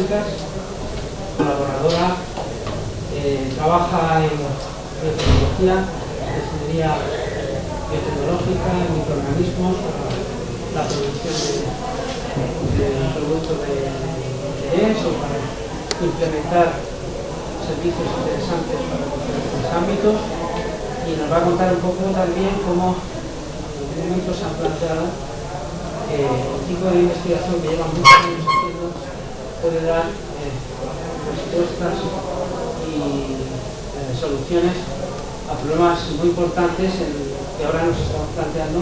Tecnológicas, colaboradora, trabaja en biotecnología, ingeniería biotecnológica, en microorganismos, para la producción de productos de interés o para implementar servicios interesantes para diferentes ámbitos, y nos va a contar un poco también cómo en algún momento se han planteado el tipo de investigación que llevan muchos años haciendo puede dar respuestas y soluciones a problemas muy importantes que ahora nos estamos planteando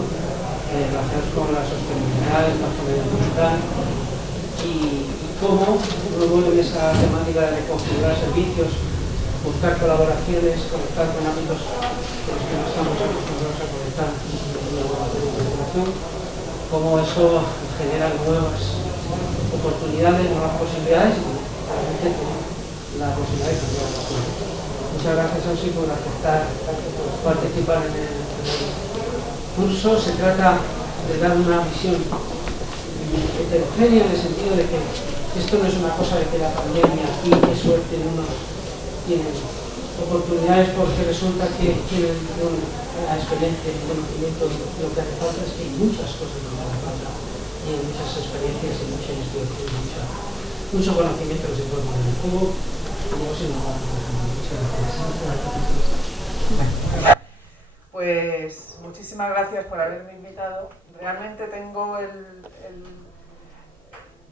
relacionados con la sostenibilidad, el impacto medioambiental y cómo promueven esa temática de reconfigurar servicios, buscar colaboraciones, conectar con ámbitos con los que no estamos acostumbrados a conectar en la investigación, cómo eso genera nuevas oportunidades, nuevas posibilidades y realmente la posibilidad de cambiar la vida. Muchas gracias, Ausi, por aceptar participar en el curso. Se trata de dar una visión heterogénea en el sentido de que esto no es una cosa de que la pandemia aquí, qué suerte unos tienen oportunidades porque resulta que tienen una experiencia y conocimiento. Lo que hace falta es que hay muchas cosas que no hacen falta y hay muchas experiencias y mucha investigación y mucho conocimiento que se puede poner en juego. Pues muchísimas gracias por haberme invitado. Realmente tengo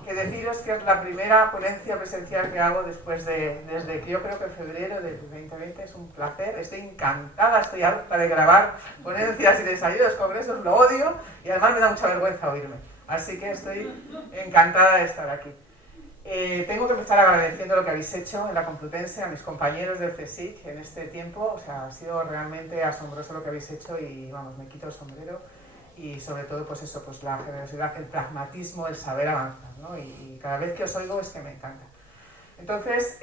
que deciros que es la primera ponencia presencial que hago desde que yo creo que en febrero del 2020. Es un placer, estoy encantada, estoy harta de grabar ponencias y de salir de los congresos, lo odio y además me da mucha vergüenza oírme. Así que estoy encantada de estar aquí. Tengo que empezar agradeciendo lo que habéis hecho en la Complutense, a mis compañeros del CSIC en este tiempo. O sea, ha sido realmente asombroso lo que habéis hecho y, vamos, me quito el sombrero. Y sobre todo, pues eso, pues la generosidad, el pragmatismo, el saber avanzar, ¿no? Y cada vez que os oigo es que me encanta. Entonces,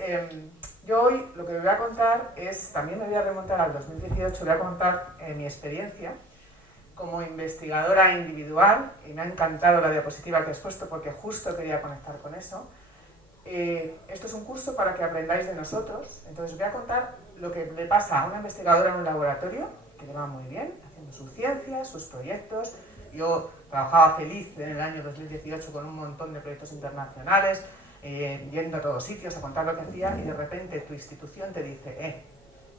yo hoy lo que os voy a contar es, también me voy a remontar al 2018, voy a contar mi experiencia como investigadora individual, y me ha encantado la diapositiva que has puesto porque justo quería conectar con eso. Esto es un curso para que aprendáis de nosotros. Entonces os voy a contar lo que le pasa a una investigadora en un laboratorio, que le va muy bien, haciendo su ciencia, sus proyectos. Yo trabajaba feliz en el año 2018 con un montón de proyectos internacionales, yendo a todos sitios a contar lo que hacía, y de repente tu institución te dice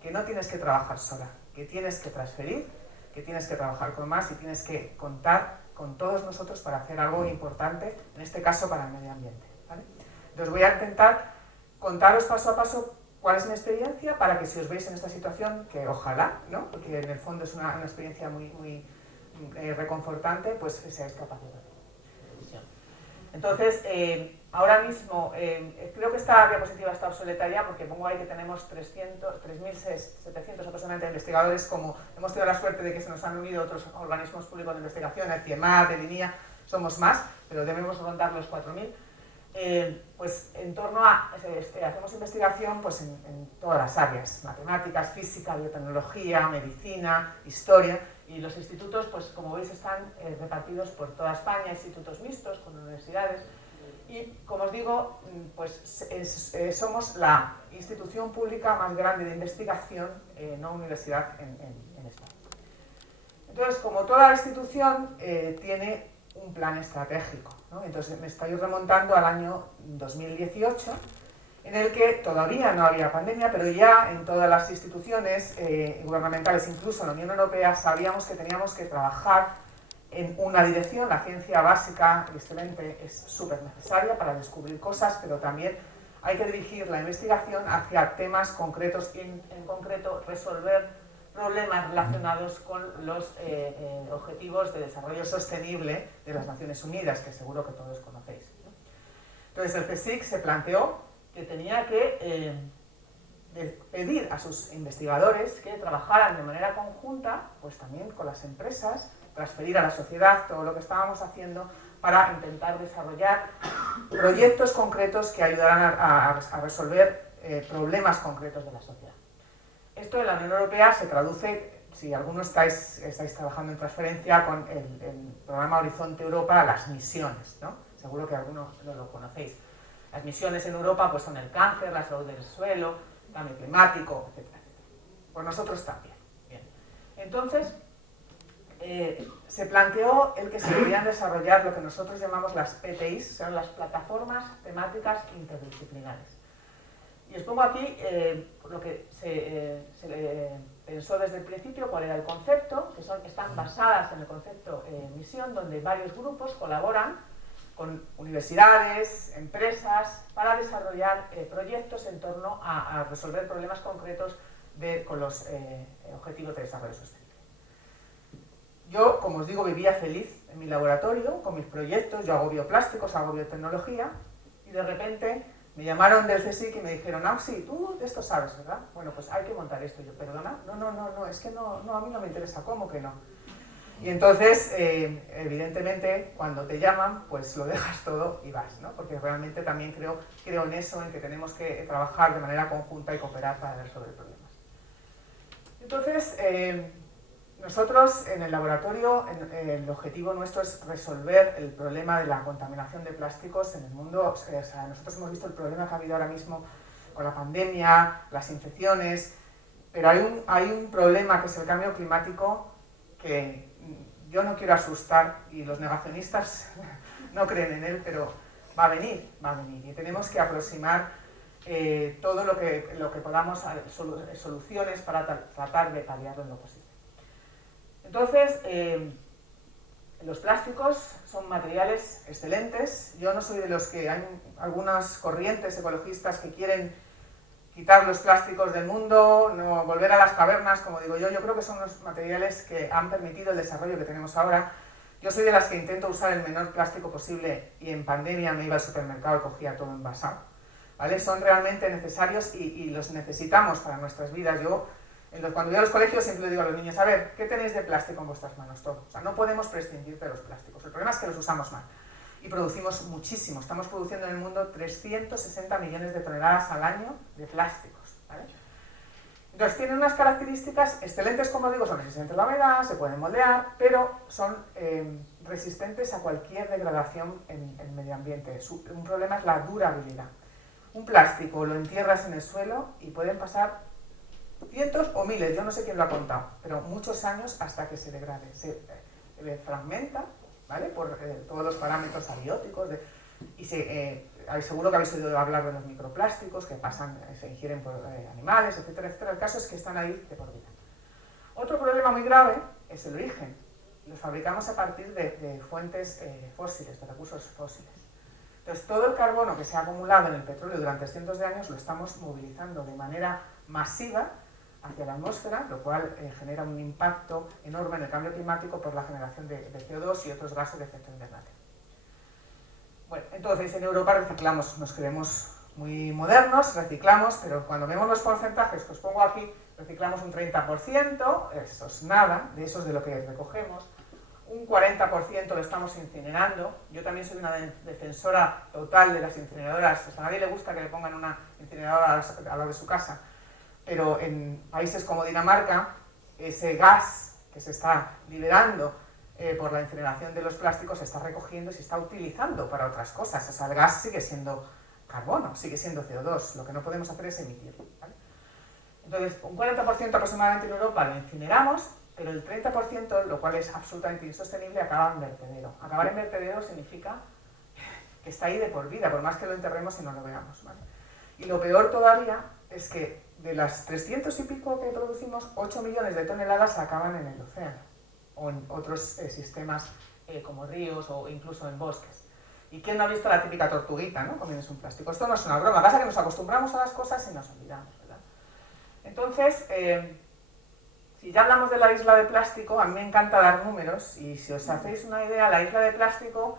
que no tienes que trabajar sola, que tienes que transferir, que tienes que trabajar con más y tienes que contar con todos nosotros para hacer algo importante, en este caso para el medio ambiente, ¿vale? Entonces voy a intentar contaros paso a paso cuál es mi experiencia para que si os veis en esta situación, que ojalá, ¿no? Porque en el fondo es una experiencia muy reconfortante, pues seáis capaces de hacerlo. Entonces, ahora mismo, creo que esta diapositiva está obsoleta ya porque pongo ahí que tenemos 3.700 aproximadamente investigadores, como hemos tenido la suerte de que se nos han unido otros organismos públicos de investigación, el CIEMAT, el INIA, somos más, pero debemos rondar los 4.000. Pues en torno a, hacemos investigación pues en todas las áreas, matemáticas, física, biotecnología, medicina, historia, y los institutos, pues como veis, están repartidos por toda España, institutos mixtos con universidades, y como os digo, pues somos la institución pública más grande de investigación, no universidad, en España. Entonces, como toda institución, tiene un plan estratégico, ¿no? Entonces me estoy remontando al año 2018, en el que todavía no había pandemia, pero ya en todas las instituciones gubernamentales, incluso en la Unión Europea, sabíamos que teníamos que trabajar en una dirección. La ciencia básica y excelente es súper necesaria para descubrir cosas, pero también hay que dirigir la investigación hacia temas concretos y en concreto resolver problemas relacionados con los objetivos de desarrollo sostenible de las Naciones Unidas, que seguro que todos conocéis, ¿no? Entonces el CSIC se planteó que tenía que pedir a sus investigadores que trabajaran de manera conjunta, pues también con las empresas, transferir a la sociedad todo lo que estábamos haciendo para intentar desarrollar proyectos concretos que ayudaran a resolver problemas concretos de la sociedad. Esto en la Unión Europea se traduce, si algunos estáis trabajando en transferencia, con el programa Horizonte Europa, las misiones, ¿no? Seguro que algunos no lo conocéis. Las misiones en Europa pues, son el cáncer, la salud del suelo, el cambio climático, etcétera, etcétera. Pues nosotros también. Bien. Entonces, se planteó el que se debían desarrollar lo que nosotros llamamos las PTIs, son las plataformas temáticas interdisciplinares. Y os pongo aquí lo que se pensó desde el principio, cuál era el concepto, que están basadas en el concepto misión, donde varios grupos colaboran con universidades, empresas, para desarrollar proyectos en torno a resolver problemas concretos con los objetivos de desarrollo sostenible. Yo, como os digo, vivía feliz en mi laboratorio, con mis proyectos, yo hago bioplásticos, hago biotecnología, y de repente me llamaron del CSIC y me dijeron, sí, tú de esto sabes, ¿verdad? Bueno, pues hay que montar esto. Y yo, ¿perdona? No, es que no, a mí no me interesa, ¿cómo que no? Y entonces, evidentemente, cuando te llaman, pues lo dejas todo y vas, ¿no? Porque realmente también creo en eso, en que tenemos que trabajar de manera conjunta y cooperar para resolver problemas. Entonces, nosotros en el laboratorio, el objetivo nuestro es resolver el problema de la contaminación de plásticos en el mundo. O sea, nosotros hemos visto el problema que ha habido ahora mismo con la pandemia, las infecciones, pero hay un problema que es el cambio climático que yo no quiero asustar y los negacionistas no creen en él, pero va a venir y tenemos que aproximar todo lo que podamos, soluciones para tratar de paliarlo en lo posible. Entonces, los plásticos son materiales excelentes. Yo no soy de los que hay algunas corrientes ecologistas que quieren quitar los plásticos del mundo, no volver a las cavernas, como digo yo. Yo creo que son los materiales que han permitido el desarrollo que tenemos ahora. Yo soy de las que intento usar el menor plástico posible y en pandemia me iba al supermercado y cogía todo envasado, ¿vale? Son realmente necesarios y los necesitamos para nuestras vidas. Cuando voy a los colegios siempre le digo a los niños, a ver, ¿qué tenéis de plástico en vuestras manos? Todo. O sea, no podemos prescindir de los plásticos. El problema es que los usamos mal. Y producimos muchísimo. Estamos produciendo en el mundo 360 millones de toneladas al año de plásticos, ¿vale? Entonces tienen unas características excelentes, como digo, son resistentes a la humedad, se pueden moldear, pero son resistentes a cualquier degradación en el medio ambiente. Un problema es la durabilidad. Un plástico lo entierras en el suelo y pueden pasar cientos o miles, yo no sé quién lo ha contado, pero muchos años hasta que se degrade. Se fragmenta, ¿vale? Por todos los parámetros abióticos y seguro que habéis oído hablar de los microplásticos que se ingieren por animales, etcétera, etcétera. El caso es que están ahí de por vida. Otro problema muy grave es el origen. Los fabricamos a partir de fuentes fósiles, de recursos fósiles. Entonces, todo el carbono que se ha acumulado en el petróleo durante cientos de años lo estamos movilizando de manera masiva hacia la atmósfera, lo cual genera un impacto enorme en el cambio climático por la generación de CO2 y otros gases de efecto invernadero. Bueno, entonces en Europa reciclamos, nos creemos muy modernos, reciclamos, pero cuando vemos los porcentajes que os pongo aquí, reciclamos un 30%, eso es nada, de eso es de lo que recogemos, un 40% lo estamos incinerando. Yo también soy una defensora total de las incineradoras. A nadie le gusta que le pongan una incineradora al lado de su casa, pero en países como Dinamarca, ese gas que se está liberando por la incineración de los plásticos se está recogiendo y se está utilizando para otras cosas. O sea, el gas sigue siendo carbono, sigue siendo CO2, lo que no podemos hacer es emitirlo, ¿vale? Entonces, un 40% aproximadamente en Europa lo incineramos, pero el 30%, lo cual es absolutamente insostenible, acaba en vertedero. Acabar en vertedero significa que está ahí de por vida, por más que lo enterremos y no lo veamos, ¿vale? Y lo peor todavía es que de las 300 y pico que producimos, 8 millones de toneladas acaban en el océano o en otros sistemas como ríos o incluso en bosques. ¿Y quién no ha visto la típica tortuguita, ¿no? Comiéndose un plástico? Esto no es una broma, pasa que nos acostumbramos a las cosas y nos olvidamos, ¿verdad? Entonces, si ya hablamos de la isla de plástico, a mí me encanta dar números y si os hacéis una idea, la isla de plástico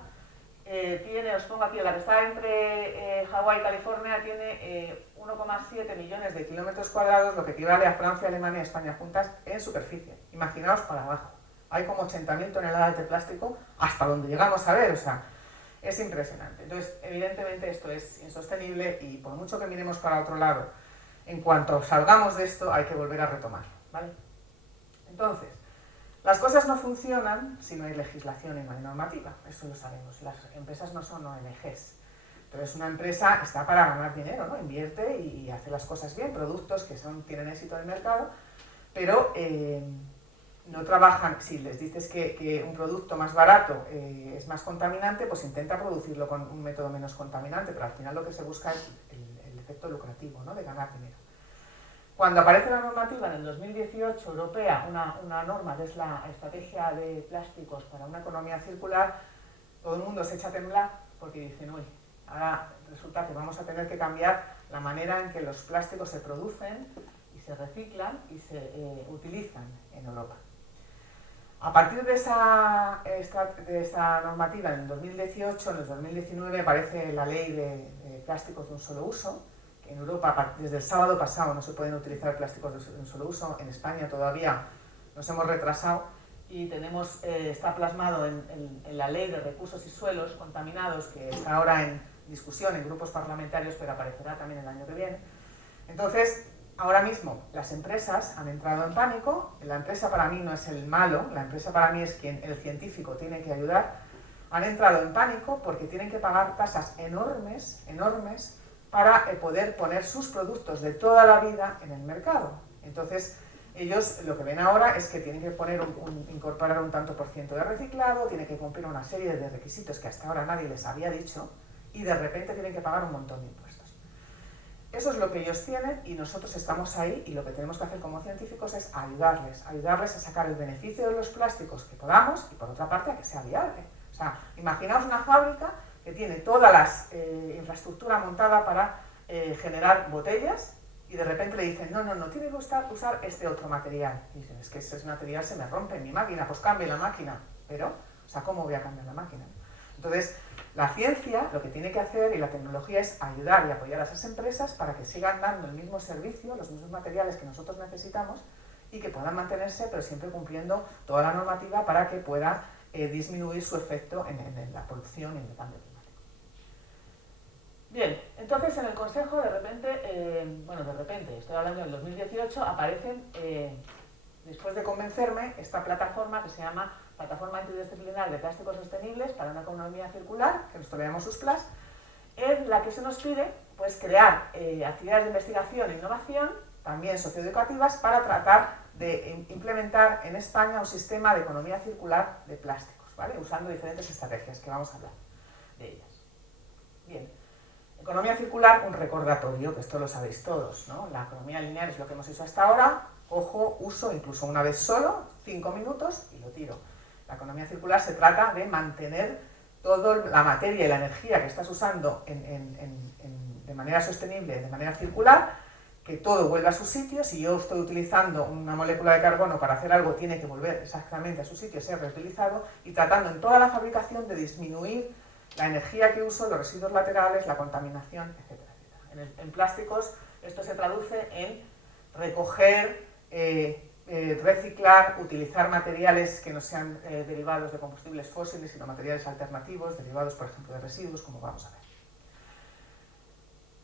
tiene, os pongo aquí, la que está entre Hawái y California, tiene 1,7 millones de kilómetros cuadrados, lo que equivale a Francia, Alemania y España juntas en superficie. Imaginaos para abajo. Hay como 80.000 toneladas de plástico hasta donde llegamos a ver, o sea, es impresionante. Entonces, evidentemente esto es insostenible y por mucho que miremos para otro lado, en cuanto salgamos de esto hay que volver a retomarlo, ¿vale? Entonces, las cosas no funcionan si no hay legislación y no hay normativa, eso lo sabemos. Las empresas no son ONGs. Entonces una empresa está para ganar dinero, ¿no? Invierte y hace las cosas bien, productos que tienen éxito en el mercado, pero no trabajan. Si les dices que un producto más barato es más contaminante, pues intenta producirlo con un método menos contaminante, pero al final lo que se busca es el efecto lucrativo, ¿no? De ganar dinero. Cuando aparece la normativa en el 2018 europea, una norma que es la Estrategia de Plásticos para una Economía Circular, todo el mundo se echa a temblar porque dicen, uy, ahora resulta que vamos a tener que cambiar la manera en que los plásticos se producen y se reciclan y se utilizan en Europa. A partir de esa normativa en el 2018, en el 2019 aparece la ley de plásticos de un solo uso, que en Europa desde el sábado pasado no se pueden utilizar plásticos de un solo uso, en España todavía nos hemos retrasado y está plasmado en la ley de recursos y suelos contaminados, que está ahora en discusión en grupos parlamentarios, pero aparecerá también el año que viene. Entonces, ahora mismo las empresas han entrado en pánico. La empresa para mí no es el malo, la empresa para mí es quien el científico tiene que ayudar. Han entrado en pánico porque tienen que pagar tasas enormes, enormes, para poder poner sus productos de toda la vida en el mercado. Entonces, ellos lo que ven ahora es que tienen que incorporar un tanto por ciento de reciclado, tienen que cumplir una serie de requisitos que hasta ahora nadie les había dicho, y de repente tienen que pagar un montón de impuestos. Eso es lo que ellos tienen y nosotros estamos ahí, y lo que tenemos que hacer como científicos es ayudarles a sacar el beneficio de los plásticos que podamos, y por otra parte a que sea viable. O sea, imaginaos una fábrica que tiene toda la infraestructura montada para generar botellas, y de repente le dicen, no, tiene que usar este otro material. Y dicen, es que ese material se me rompe en mi máquina, pues cambie la máquina. Pero, o sea, ¿cómo voy a cambiar la máquina? Entonces, la ciencia lo que tiene que hacer, y la tecnología, es ayudar y apoyar a esas empresas para que sigan dando el mismo servicio, los mismos materiales que nosotros necesitamos, y que puedan mantenerse, pero siempre cumpliendo toda la normativa para que pueda disminuir su efecto en la producción y en el cambio climático. Bien, entonces en el Consejo de repente, estoy hablando del 2018, aparecen, después de convencerme, esta plataforma que se llama Plataforma Interdisciplinar de Plásticos Sostenibles para una Economía Circular, que nosotros llamamos SUSPLAS, en la que se nos pide pues, crear actividades de investigación e innovación, también socioeducativas, para tratar de implementar en España un sistema de economía circular de plásticos, ¿vale? Usando diferentes estrategias, que vamos a hablar de ellas. Bien. Economía circular, un recordatorio, que esto lo sabéis todos, ¿no? La economía lineal es lo que hemos hecho hasta ahora, cojo, uso, incluso una vez solo, 5 minutos y lo tiro. La economía circular se trata de mantener toda la materia y la energía que estás usando de manera sostenible, de manera circular, que todo vuelva a su sitio. Si yo estoy utilizando una molécula de carbono para hacer algo, tiene que volver exactamente a su sitio, ser reutilizado, y tratando en toda la fabricación de disminuir la energía que uso, los residuos laterales, la contaminación, etcétera, etcétera. En plásticos esto se traduce en recoger, reciclar, utilizar materiales que no sean derivados de combustibles fósiles, sino materiales alternativos, derivados, por ejemplo, de residuos, como vamos a ver.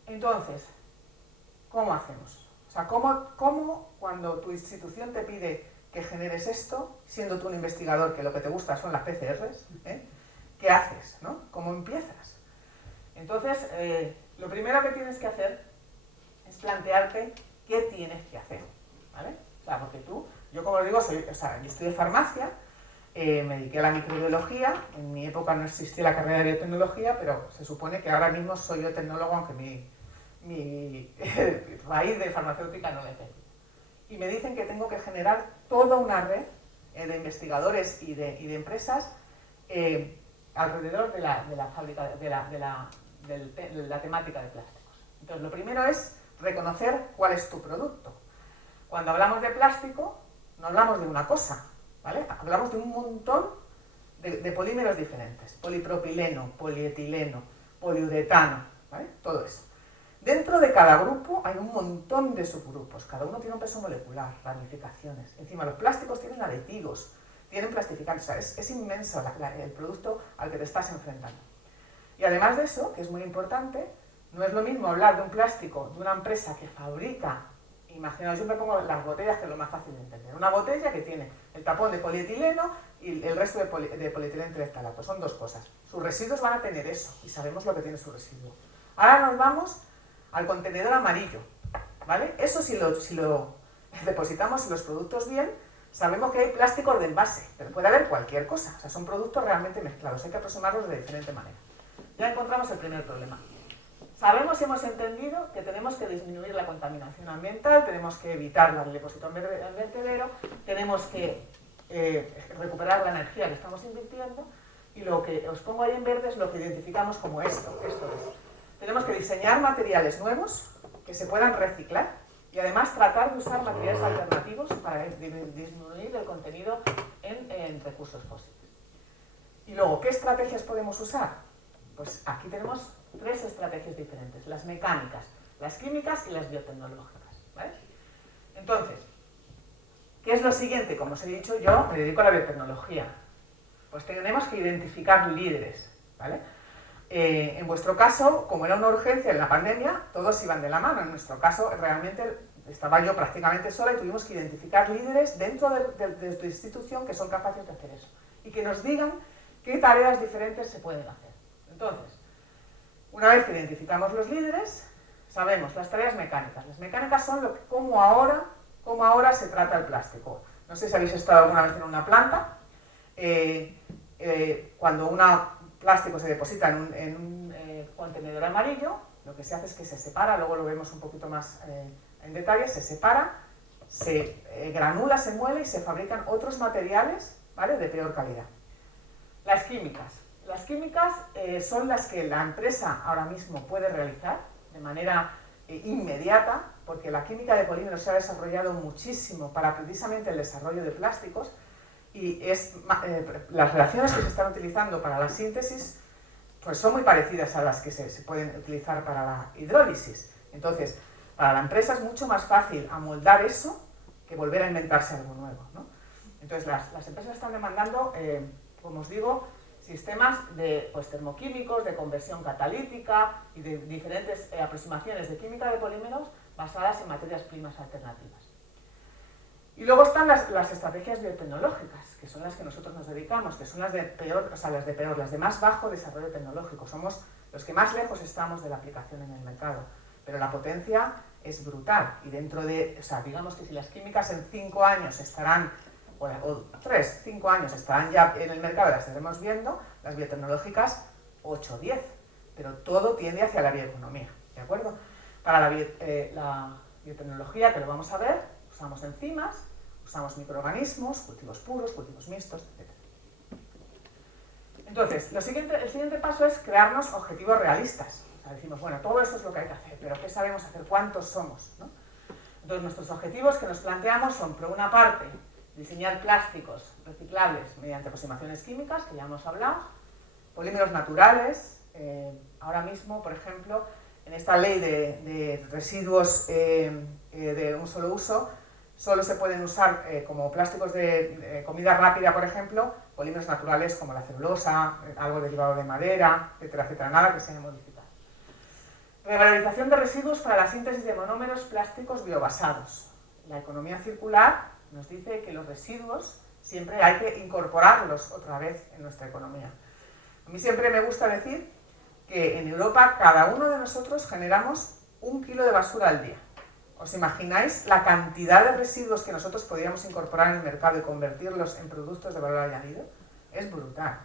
Entonces, ¿cómo hacemos? O sea, ¿cómo cuando tu institución te pide que generes esto, siendo tú un investigador que lo que te gusta son las PCRs, ¿qué haces? ¿No? ¿Cómo empiezas? Entonces, lo primero que tienes que hacer es plantearte qué tienes que hacer, ¿vale? O sea, porque yo como os digo, yo estudié farmacia, me dediqué a la microbiología, en mi época no existía la carrera de biotecnología, pero se supone que ahora mismo soy biotecnólogo, aunque mi raíz de farmacéutica no la tengo. Y me dicen que tengo que generar toda una red de investigadores y de empresas alrededor de la fábrica, de la temática de plásticos. Entonces, lo primero es reconocer cuál es tu producto. Cuando hablamos de plástico, no hablamos de una cosa, ¿vale? Hablamos de un montón de polímeros diferentes. Polipropileno, polietileno, poliuretano, ¿vale? Todo eso. Dentro de cada grupo hay un montón de subgrupos. Cada uno tiene un peso molecular, ramificaciones. Encima, los plásticos tienen aditivos, tienen plastificantes. O sea, es inmenso el producto al que te estás enfrentando. Y además de eso, que es muy importante, no es lo mismo hablar de un plástico de una empresa que fabrica Imaginaos, yo me pongo las botellas, que es lo más fácil de entender. Una botella que tiene el tapón de polietileno y el resto de polietileno tereftalato. Son dos cosas. Sus residuos van a tener eso, y sabemos lo que tiene su residuo. Ahora nos vamos al contenedor amarillo, ¿vale? Eso si lo depositamos los productos bien, sabemos que hay plásticos de envase, pero puede haber cualquier cosa. O sea, son productos realmente mezclados, hay que aproximarlos de diferente manera. Ya encontramos el primer problema. Sabemos y hemos entendido que tenemos que disminuir la contaminación ambiental, tenemos que evitar el depósito en vertedero, tenemos que recuperar la energía que estamos invirtiendo, y lo que os pongo ahí en verde es lo que identificamos como esto es. Tenemos que diseñar materiales nuevos que se puedan reciclar y además tratar de usar materiales alternativos para disminuir el contenido en recursos fósiles. Y luego, ¿qué estrategias podemos usar? Pues aquí tenemos 3 estrategias diferentes: las mecánicas, las químicas y las biotecnológicas, ¿vale? Entonces, ¿qué es lo siguiente? Como os he dicho, yo me dedico a la biotecnología. Pues tenemos que identificar líderes, ¿vale? En vuestro caso, como era una urgencia en la pandemia, todos iban de la mano. En nuestro caso, realmente estaba yo prácticamente sola y tuvimos que identificar líderes dentro de tu institución que son capaces de hacer eso y que nos digan qué tareas diferentes se pueden hacer. Entonces, una vez que identificamos los líderes, sabemos las tareas mecánicas. Las mecánicas son cómo ahora se trata el plástico. No sé si habéis estado alguna vez en una planta. Cuando un plástico se deposita en un contenedor amarillo, lo que se hace es que se separa, luego lo vemos un poquito más en detalle, se separa, se granula, se muele y se fabrican otros materiales, ¿vale?, de peor calidad. Las químicas. Las químicas son las que la empresa ahora mismo puede realizar de manera inmediata, porque la química de polímeros se ha desarrollado muchísimo para precisamente el desarrollo de plásticos, y las reacciones que se están utilizando para la síntesis pues son muy parecidas a las que se pueden utilizar para la hidrólisis. Entonces, para la empresa es mucho más fácil amoldar eso que volver a inventarse algo nuevo, ¿no? Entonces, las empresas están demandando, como os digo, sistemas de termoquímicos, de conversión catalítica y de diferentes aproximaciones de química de polímeros basadas en materias primas alternativas. Y luego están las estrategias biotecnológicas, que son las que nosotros nos dedicamos, que son las de más bajo desarrollo tecnológico. Somos los que más lejos estamos de la aplicación en el mercado, pero la potencia es brutal. Y dentro de, digamos que si las químicas en 5 años estarán, o 5 años estarán ya en el mercado, las estaremos viendo, las biotecnológicas 8 o 10, pero todo tiende hacia la bioeconomía, ¿de acuerdo? Para la biotecnología, que lo vamos a ver, usamos enzimas, usamos microorganismos, cultivos puros, cultivos mixtos, etc. Entonces, el siguiente paso es crearnos objetivos realistas. O sea, decimos, bueno, todo esto es lo que hay que hacer, pero ¿qué sabemos hacer? ¿Cuántos somos?, ¿no? Entonces, nuestros objetivos que nos planteamos son, por una parte, diseñar plásticos reciclables mediante aproximaciones químicas, que ya hemos hablado, polímeros naturales. Ahora mismo, por ejemplo, en esta ley de residuos de un solo uso, solo se pueden usar como plásticos de comida rápida, por ejemplo, polímeros naturales como la celulosa, algo derivado de madera, etcétera, etcétera, nada que se haya modificado. Revalorización de residuos para la síntesis de monómeros plásticos biobasados. La economía circular nos dice que los residuos siempre hay que incorporarlos otra vez en nuestra economía. A mí siempre me gusta decir que en Europa cada uno de nosotros generamos 1 kilo de basura al día. ¿Os imagináis la cantidad de residuos que nosotros podríamos incorporar en el mercado y convertirlos en productos de valor añadido? Es brutal,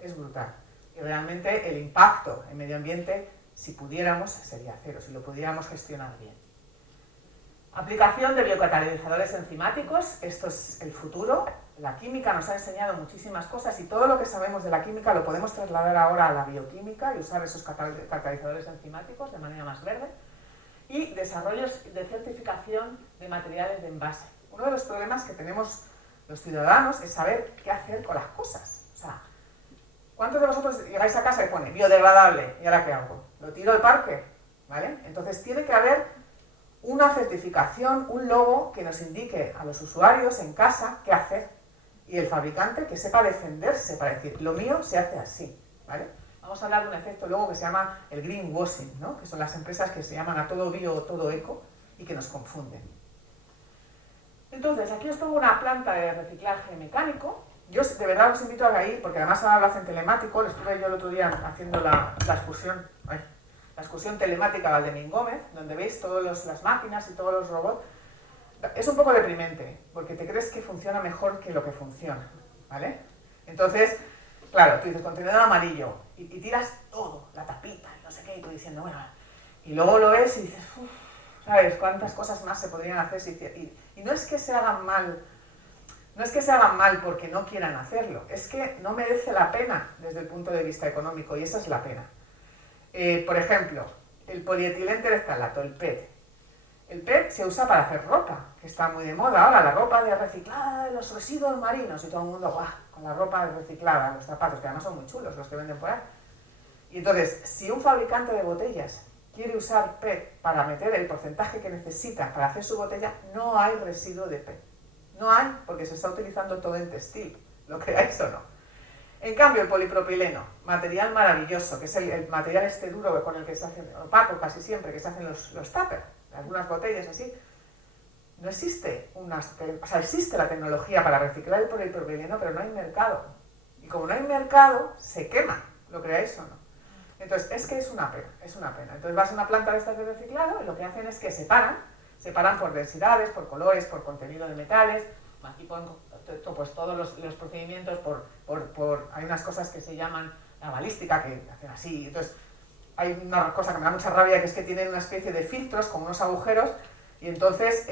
es brutal. Y realmente el impacto en medio ambiente, si pudiéramos, sería cero, si lo pudiéramos gestionar bien. Aplicación de biocatalizadores enzimáticos, esto es el futuro. La química nos ha enseñado muchísimas cosas y todo lo que sabemos de la química lo podemos trasladar ahora a la bioquímica y usar esos catalizadores enzimáticos de manera más verde. Y desarrollos de certificación de materiales de envase. Uno de los problemas que tenemos los ciudadanos es saber qué hacer con las cosas. O sea, ¿cuántos de vosotros llegáis a casa y pone biodegradable? ¿Y ahora qué hago? ¿Lo tiro al parque? ¿Vale? Entonces tiene que haber una certificación, un logo que nos indique a los usuarios en casa qué hacer. Y el fabricante que sepa defenderse para decir, lo mío se hace así, ¿vale? Vamos a hablar de un efecto luego que se llama el greenwashing, ¿no? Que son las empresas que se llaman a todo bio o todo eco y que nos confunden. Entonces, aquí os pongo una planta de reciclaje mecánico. Yo de verdad os invito a ir, porque además ahora lo hacen telemático. Lo estuve yo el otro día haciendo la excursión telemática a Valdemín Gómez, donde veis todas las máquinas y todos los robots. Es un poco deprimente, porque te crees que funciona mejor que lo que funciona, ¿vale? Entonces, claro, tú dices contenedor amarillo y tiras todo, la tapita, no sé qué, y tú diciendo, bueno, y luego lo ves y dices, uff, ¿sabes? ¿Cuántas cosas más se podrían hacer? Y no es que se hagan mal, no es que se hagan mal porque no quieran hacerlo, es que no merece la pena desde el punto de vista económico, y esa es la pena. Por ejemplo, el polietileno tereftalato, el PET. El PET se usa para hacer ropa, que está muy de moda ahora, la ropa de reciclada de los residuos marinos, y todo el mundo, ¡guau!, con la ropa reciclada, los zapatos, que además son muy chulos los que venden por ahí. Y entonces, si un fabricante de botellas quiere usar PET para meter el porcentaje que necesita para hacer su botella, no hay residuo de PET. No hay, porque se está utilizando todo en textil, lo creáis o no. En cambio, el polipropileno, material maravilloso, que es el material este duro con el que se hacen, opaco casi siempre, que se hacen los tuppers, algunas botellas así, no existe existe la tecnología para reciclar el polipropileno, pero no hay mercado. Y como no hay mercado, se quema, lo creáis o no. Entonces, es que es una pena, es una pena. Entonces vas a una planta de estas de reciclado y lo que hacen es que separan por densidades, por colores, por contenido de metales. Aquí pongo pues, todos los procedimientos hay unas cosas que se llaman la balística, que hacen así. Entonces, hay una cosa que me da mucha rabia, que es que tienen una especie de filtros con unos agujeros, y entonces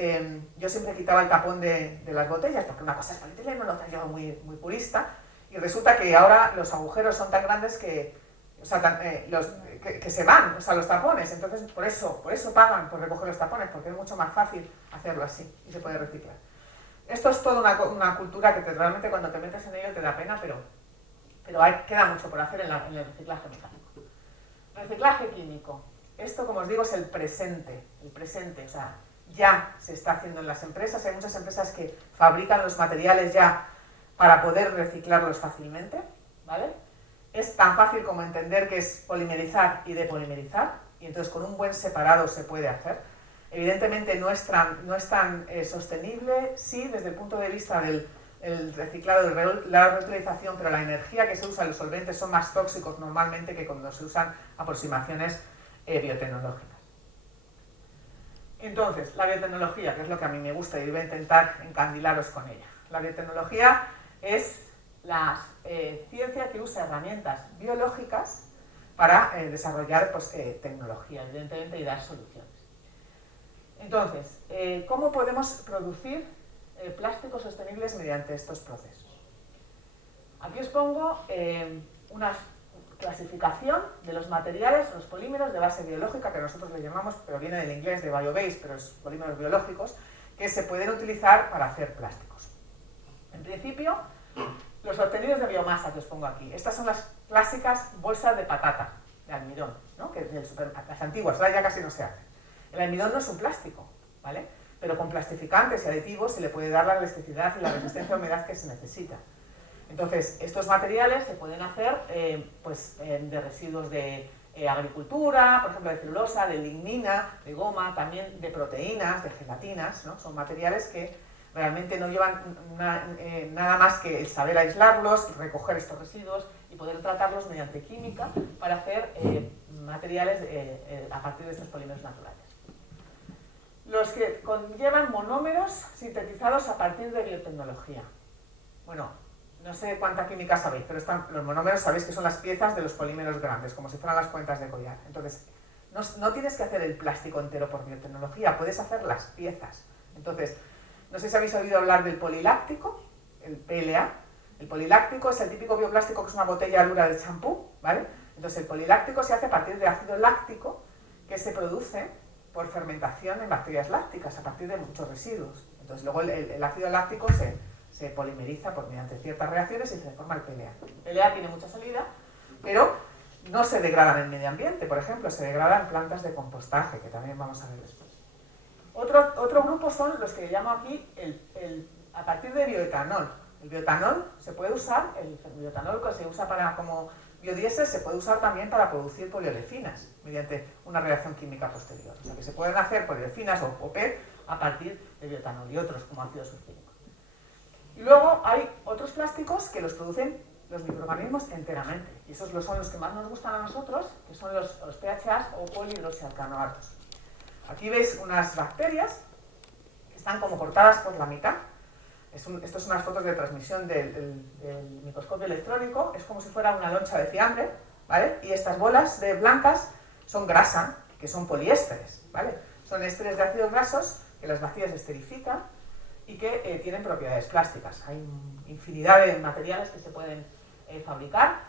yo siempre quitaba el tapón de las botellas, porque una cosa es polietileno, la otra yo muy purista, y resulta que ahora los agujeros son tan grandes que, o sea, que se van, o sea, los tapones. Entonces por eso pagan por recoger los tapones, porque es mucho más fácil hacerlo así y se puede reciclar. Esto es toda una cultura que realmente cuando te metes en ello te da pena, pero queda mucho por hacer en el reciclaje mecánico. Reciclaje químico. Esto, como os digo, es el presente, o sea, ya se está haciendo en las empresas. Hay muchas empresas que fabrican los materiales ya para poder reciclarlos fácilmente, ¿vale? Es tan fácil como entender que es polimerizar y depolimerizar, y entonces con un buen separado se puede hacer. Evidentemente no es tan sostenible, sí, desde el punto de vista del reciclado y la reutilización, pero la energía que se usa, los solventes son más tóxicos normalmente que cuando se usan aproximaciones biotecnológicas. Entonces, la biotecnología, que es lo que a mí me gusta y voy a intentar encandilaros con ella. La biotecnología es la ciencia que usa herramientas biológicas para desarrollar pues, tecnología, evidentemente, y dar soluciones. Entonces, ¿cómo podemos producir plásticos sostenibles mediante estos procesos? Aquí os pongo una clasificación de los materiales, los polímeros de base biológica, que nosotros le llamamos, pero viene del inglés de biobase, pero es polímeros biológicos, que se pueden utilizar para hacer plásticos. En principio, los obtenidos de biomasa que os pongo aquí. Estas son las clásicas bolsas de patata, de almidón, ¿no? Que las antiguas, ahora ya casi no se hacen. El almidón no es un plástico, ¿vale? Pero con plastificantes y aditivos se le puede dar la elasticidad y la resistencia a humedad que se necesita. Entonces, estos materiales se pueden hacer de residuos de agricultura, por ejemplo de celulosa, de lignina, de goma, también de proteínas, de gelatinas, ¿no? Son materiales que realmente no llevan nada más que el saber aislarlos, recoger estos residuos y poder tratarlos mediante química para hacer materiales a partir de estos polímeros naturales. Los que conllevan monómeros sintetizados a partir de biotecnología. Bueno, no sé cuánta química sabéis, pero los monómeros sabéis que son las piezas de los polímeros grandes, como si fueran las cuentas de collar. Entonces, no tienes que hacer el plástico entero por biotecnología, puedes hacer las piezas. Entonces, no sé si habéis oído hablar del poliláctico, el PLA. El poliláctico es el típico bioplástico que es una botella dura de champú, ¿vale? Entonces, el poliláctico se hace a partir de ácido láctico que se produce por fermentación en bacterias lácticas, a partir de muchos residuos. Entonces, luego el ácido láctico se polimeriza mediante ciertas reacciones y se forma el PLA. El PLA tiene mucha salida, pero no se degrada en el medio ambiente, por ejemplo, se degrada en plantas de compostaje, que también vamos a ver después. Otro grupo son los que llamo aquí a partir de bioetanol. El bioetanol se puede usar, el bioetanol que se usa como biodiesel se puede usar también para producir poliolecinas mediante una reacción química posterior. O sea que se pueden hacer poliolecinas o PET a partir de bioetanol y otros como ácido sulfúrico. Y luego hay otros plásticos que los producen los microorganismos enteramente, y esos son los que más nos gustan a nosotros, que son los PHAs o polihidroxialcanoatos. Aquí veis unas bacterias que están como cortadas por la mitad. Esto son unas fotos de transmisión del microscopio electrónico, es como si fuera una loncha de fiambre, ¿vale? Y estas bolas de blancas son grasa, que son poliésteres, ¿vale? Son ésteres de ácidos grasos que las bacterias esterifican y que tienen propiedades plásticas. Hay infinidad de materiales que se pueden fabricar.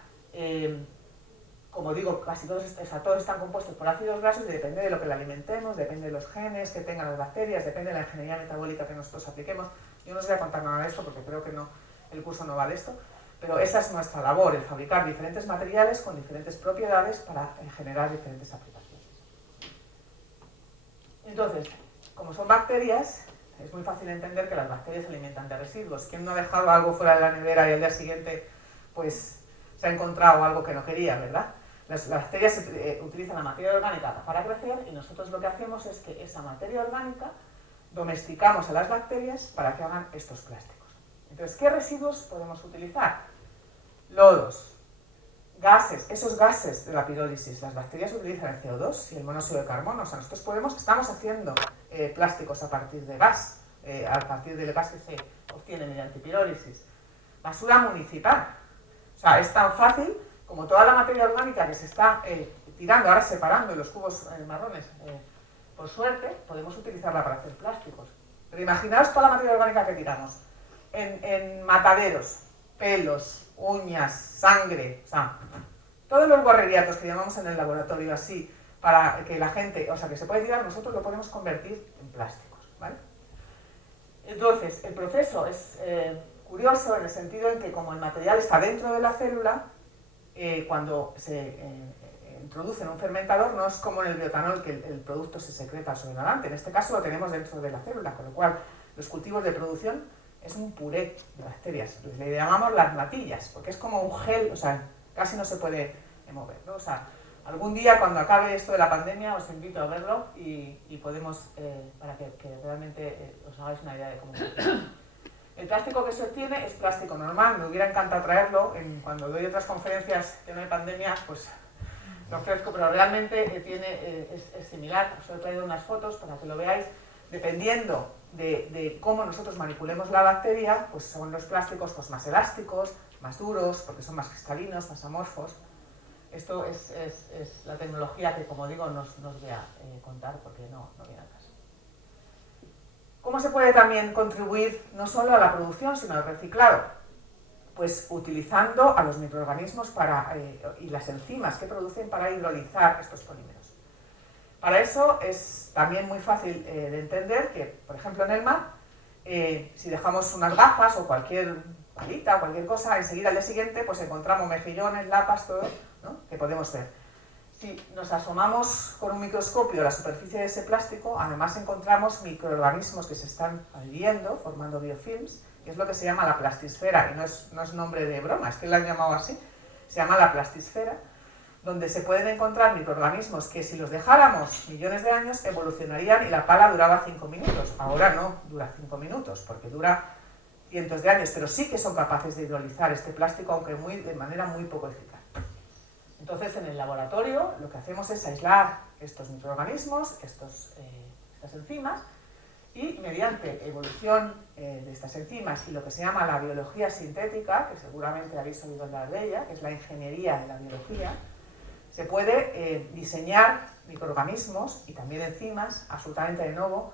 Como digo, casi todos están compuestos por ácidos grasos y depende de lo que le alimentemos, depende de los genes que tengan las bacterias, depende de la ingeniería metabólica que nosotros apliquemos. Yo no os voy a contar nada de esto porque creo que el curso no va de esto, pero esa es nuestra labor, el fabricar diferentes materiales con diferentes propiedades para generar diferentes aplicaciones. Entonces, como son bacterias, es muy fácil entender que las bacterias se alimentan de residuos. ¿Quién no ha dejado algo fuera de la nevera y al día siguiente pues, se ha encontrado algo que no quería, verdad? Las bacterias utilizan la materia orgánica para crecer y nosotros lo que hacemos es que esa materia orgánica domesticamos a las bacterias para que hagan estos plásticos. Entonces, ¿qué residuos podemos utilizar? Lodos, gases, esos gases de la pirólisis. Las bacterias utilizan el CO2 y el monóxido de carbono. O sea, nosotros estamos haciendo plásticos a partir de gas, a partir del gas que se obtiene mediante pirólisis. Basura municipal. O sea, es tan fácil como toda la materia orgánica que se está tirando, ahora separando en los cubos marrones, por suerte, podemos utilizarla para hacer plásticos. Pero imaginaos toda la materia orgánica que tiramos en mataderos, pelos, uñas, sangre, o sea, todos los guarreriatos que llamamos en el laboratorio así, para que la gente, o sea, que se puede tirar, nosotros lo podemos convertir en plásticos, ¿vale? Entonces, el proceso es curioso en el sentido en que como el material está dentro de la célula, cuando se introduce en un fermentador, no es como en el bioetanol que el producto se secreta sobre adelante. En este caso lo tenemos dentro de la célula, con lo cual los cultivos de producción es un puré de bacterias. Le llamamos las natillas, porque es como un gel, o sea, casi no se puede mover, ¿no? O sea, algún día cuando acabe esto de la pandemia os invito a verlo y podemos, para que realmente os hagáis una idea de cómo funciona. El plástico que se obtiene es plástico normal, me hubiera encantado traerlo, cuando doy otras conferencias que no hay pandemia, pues lo ofrezco, pero realmente es similar. Os he traído unas fotos para que lo veáis. Dependiendo de cómo nosotros manipulemos la bacteria, pues son los plásticos pues, más elásticos, más duros, porque son más cristalinos, más amorfos. Esto es la tecnología que, como digo, no os voy a contar porque no viene al caso. ¿Cómo se puede también contribuir no solo a la producción, sino al reciclado? Pues utilizando a los microorganismos y las enzimas que producen para hidrolizar estos polímeros. Para eso es también muy fácil de entender que, por ejemplo, en el mar, si dejamos unas gafas o cualquier palita o cualquier cosa, enseguida al día siguiente pues encontramos mejillones, lapas, todo, ¿no? Que podemos ver. Si nos asomamos con un microscopio a la superficie de ese plástico, además encontramos microorganismos que se están adhiriendo, formando biofilms, que es lo que se llama la plastisfera, y no es nombre de broma, es que lo han llamado así, se llama la plastisfera, donde se pueden encontrar microorganismos que si los dejáramos millones de años evolucionarían y la pala duraba 5 minutos. Ahora no dura 5 minutos, porque dura cientos de años, pero sí que son capaces de hidrolizar este plástico, aunque de manera muy poco eficaz. Entonces, en el laboratorio lo que hacemos es aislar estos microorganismos, estas enzimas, y mediante evolución de estas enzimas y lo que se llama la biología sintética, que seguramente habéis oído hablar de ella, que es la ingeniería de la biología, se puede diseñar microorganismos y también enzimas absolutamente de nuevo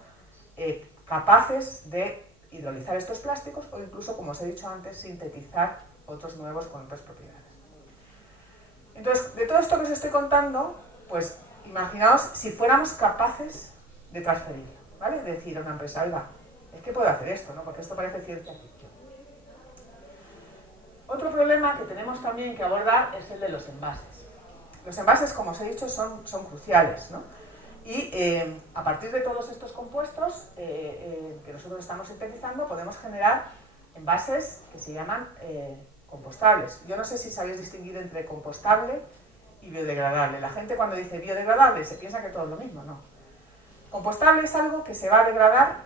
capaces de hidrolizar estos plásticos o incluso, como os he dicho antes, sintetizar otros nuevos con otras propiedades. Entonces, de todo esto que os estoy contando, pues imaginaos si fuéramos capaces de transferirlo, ¿vale? De decir a una empresa, oiga, es que puedo hacer esto, ¿no? Porque esto parece ciencia ficción. Otro problema que tenemos también que abordar es el de los envases. Los envases, como os he dicho, son cruciales, ¿no? Y a partir de todos estos compuestos que nosotros estamos sintetizando, podemos generar envases que se llaman compostables. Yo no sé si sabéis distinguir entre compostable y biodegradable. La gente cuando dice biodegradable se piensa que todo es lo mismo, no. Compostable es algo que se va a degradar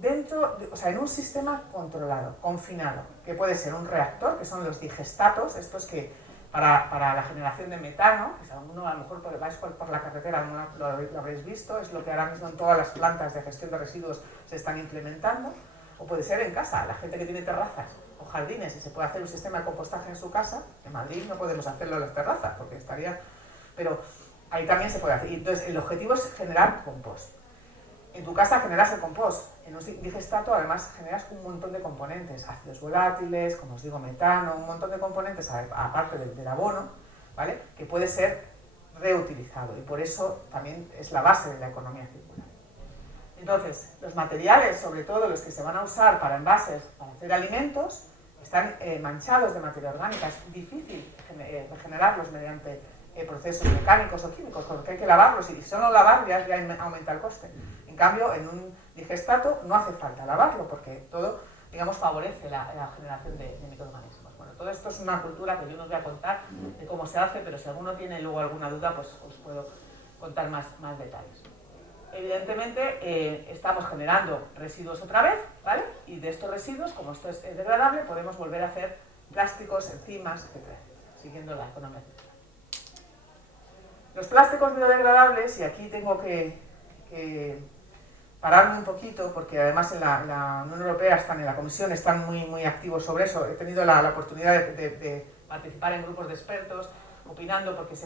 dentro, o sea, en un sistema controlado, confinado, que puede ser un reactor, que son los digestatos, estos que para la generación de metano, que alguno a lo mejor vais por la carretera, lo habréis visto, es lo que ahora mismo en todas las plantas de gestión de residuos se están implementando, o puede ser en casa, la gente que tiene terrazas o jardines y se puede hacer un sistema de compostaje en su casa. En Madrid no podemos hacerlo en las terrazas porque estaría, pero ahí también se puede hacer. Y entonces el objetivo es generar compost. En tu casa generas el compost, en un digestato además generas un montón de componentes, ácidos volátiles, como os digo, metano, un montón de componentes aparte del abono, ¿vale? Que puede ser reutilizado y por eso también es la base de la economía circular. Entonces, los materiales, sobre todo los que se van a usar para envases, para hacer alimentos, están manchados de materia orgánica, es difícil regenerarlos mediante procesos mecánicos o químicos, porque hay que lavarlos y solo lavar ya aumenta el coste. En cambio, en un digestato no hace falta lavarlo porque todo, digamos, favorece la generación de microorganismos. Bueno, todo esto es una cultura que yo no os voy a contar de cómo se hace, pero si alguno tiene luego alguna duda, pues os puedo contar más detalles. Evidentemente, estamos generando residuos otra vez, ¿vale? Y de estos residuos, como esto es degradable, podemos volver a hacer plásticos, enzimas, etc., siguiendo la economía circular. Los plásticos biodegradables, y aquí tengo que pararme un poquito, porque además en la Unión Europea, en la Comisión, están muy activos sobre eso. He tenido la oportunidad de participar en grupos de expertos, opinando, porque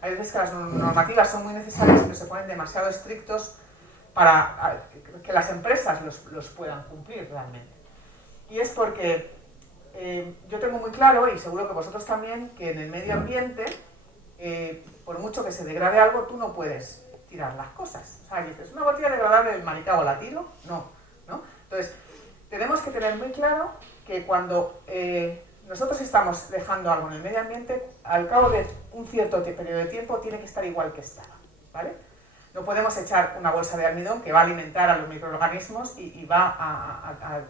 hay veces que las normativas son muy necesarias, pero se ponen demasiado estrictos para que las empresas los puedan cumplir realmente. Y es porque yo tengo muy claro, y seguro que vosotros también, que en el medio ambiente, por mucho que se degrade algo, tú no puedes tirar las cosas. O sea, dices, una botella degradable del Manicabo, ¿la tiro? No. Entonces, tenemos que tener muy claro que cuando nosotros estamos dejando algo en el medio ambiente, al cabo de un cierto periodo de tiempo tiene que estar igual que estaba, ¿vale? No podemos echar una bolsa de almidón que va a alimentar a los microorganismos y va a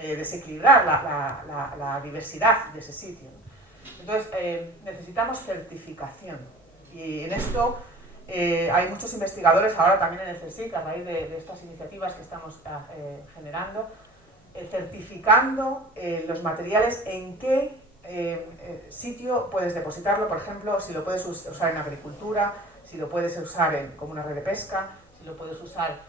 desequilibrar la diversidad de ese sitio. Entonces, necesitamos certificación. Y en esto hay muchos investigadores, ahora también en el CSIC, a raíz de estas iniciativas que estamos generando, certificando los materiales, en qué sitio puedes depositarlo, por ejemplo, si lo puedes usar en agricultura, si lo puedes usar como una red de pesca, si lo puedes usar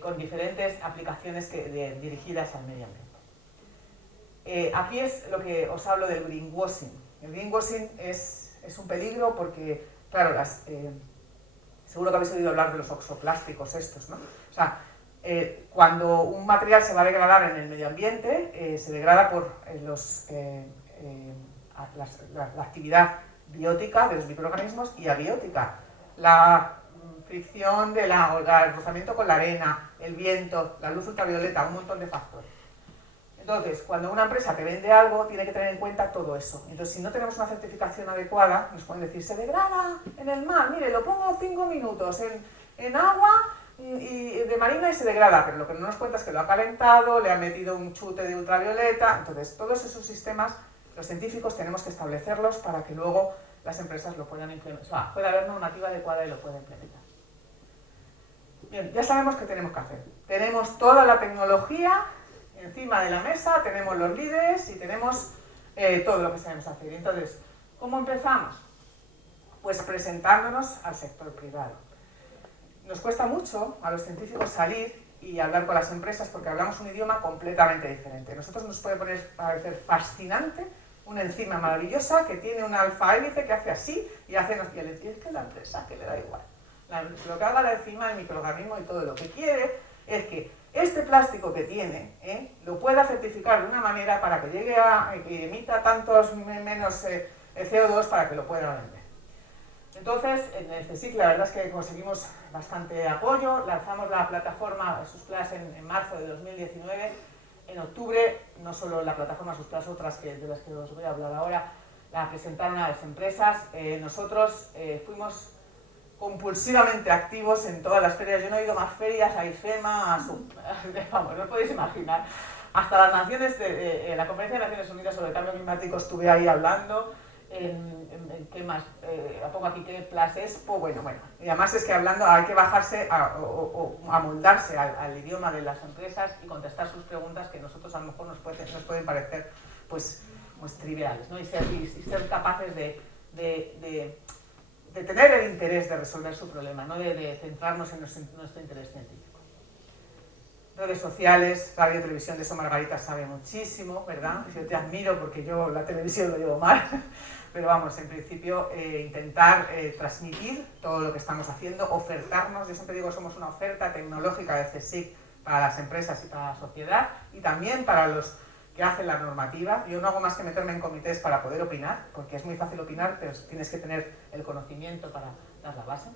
con diferentes aplicaciones dirigidas al medio ambiente. Aquí es lo que os hablo del greenwashing. El greenwashing es un peligro porque, claro, seguro que habéis oído hablar de los oxoplásticos estos, ¿no? O sea, cuando un material se va a degradar en el medio ambiente, se degrada por la actividad biótica de los microorganismos y abiótica. La fricción el rozamiento con la arena, el viento, la luz ultravioleta, un montón de factores. Entonces, cuando una empresa te vende algo, tiene que tener en cuenta todo eso. Entonces, si no tenemos una certificación adecuada, nos pueden decir, se degrada en el mar, mire, lo pongo 5 minutos en agua y de marina y se degrada, pero lo que no nos cuenta es que lo ha calentado, le ha metido un chute de ultravioleta. Entonces, todos esos sistemas, los científicos tenemos que establecerlos para que luego las empresas lo puedan implementar. O sea, puede haber normativa adecuada y lo pueda implementar. Bien, ya sabemos qué tenemos que hacer. Tenemos toda la tecnología encima de la mesa, tenemos los líderes y tenemos todo lo que sabemos hacer. Entonces, ¿cómo empezamos? Pues presentándonos al sector privado. Nos cuesta mucho a los científicos salir y hablar con las empresas porque hablamos un idioma completamente diferente. A nosotros nos puede parecer fascinante una enzima maravillosa que tiene un alfa hélice que hace así y hace y es que la empresa que le da igual. Lo que haga la enzima, el microorganismo y todo lo que quiere es que este plástico que tiene lo pueda certificar de una manera para que llegue que emita tantos menos CO2 para que lo pueda vender. Entonces, en el CSIC la verdad es que conseguimos bastante apoyo, lanzamos la plataforma SUSPLAS en marzo de 2019, en octubre, no solo la plataforma SUSPLAS, otras de las que os voy a hablar ahora, la presentaron a las empresas. Nosotros fuimos compulsivamente activos en todas las ferias. Yo no he ido a más ferias, a IFEMA, vamos, no os podéis imaginar. Hasta las naciones la Conferencia de Naciones Unidas sobre el Cambio Climático estuve ahí hablando, en ¿qué más? Pongo aquí que Plus Expo, bueno. Y además es que hablando hay que bajarse o amoldarse al idioma de las empresas y contestar sus preguntas que nosotros a lo mejor nos pueden parecer pues triviales, ¿no? Y ser capaces de tener el interés de resolver su problema, no de centrarnos en nuestro interés científico. Redes sociales, radio, televisión, de eso Margarita sabe muchísimo, ¿verdad? Yo te admiro porque yo la televisión lo llevo mal, pero vamos, en principio intentar transmitir todo lo que estamos haciendo, ofertarnos, yo siempre digo que somos una oferta tecnológica de CSIC para las empresas y para la sociedad y también para los que hacen la normativa. Yo no hago más que meterme en comités para poder opinar, porque es muy fácil opinar, pero tienes que tener el conocimiento para dar la base.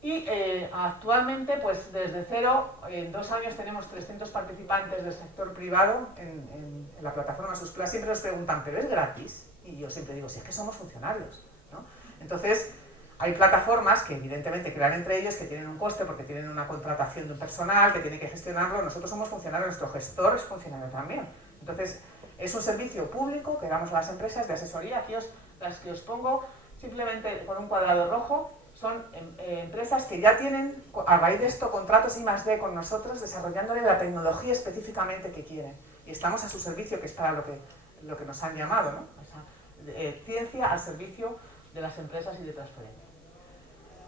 Y actualmente, pues desde cero, en 2 años tenemos 300 participantes del sector privado en la plataforma SUSPLAS. Siempre nos preguntan, ¿pero es gratis? Y yo siempre digo, si es que somos funcionarios, ¿no? Entonces, hay plataformas que evidentemente crean entre ellos, que tienen un coste porque tienen una contratación de un personal, que tienen que gestionarlo. Nosotros somos funcionarios, nuestro gestor es funcionario también. Entonces, es un servicio público que damos a las empresas de asesoría. Aquí las que os pongo simplemente con un cuadrado rojo son empresas que ya tienen, a raíz de esto, contratos I+D con nosotros, desarrollándole la tecnología específicamente que quieren. Y estamos a su servicio, que es para lo que nos han llamado, ¿no? Ciencia al servicio de las empresas y de transferencia.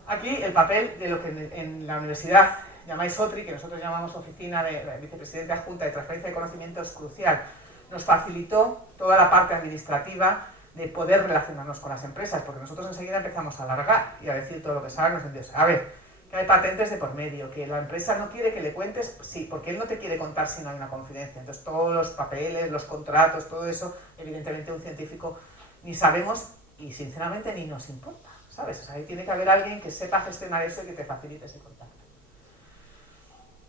Aquí el papel de lo que en la universidad llamáis OTRI, que nosotros llamamos Oficina de Vicepresidente Adjunta de Transferencia de Conocimiento, es crucial. Nos facilitó toda la parte administrativa de poder relacionarnos con las empresas, porque nosotros enseguida empezamos a alargar y a decir todo lo que saben los sentidos. A ver, que hay patentes de por medio, que la empresa no quiere que le cuentes, sí, porque él no te quiere contar si no hay una confidencia. Entonces todos los papeles, los contratos, todo eso, evidentemente un científico ni sabemos y sinceramente ni nos importa, ¿sabes? O sea, ahí tiene que haber alguien que sepa gestionar eso y que te facilite ese contacto.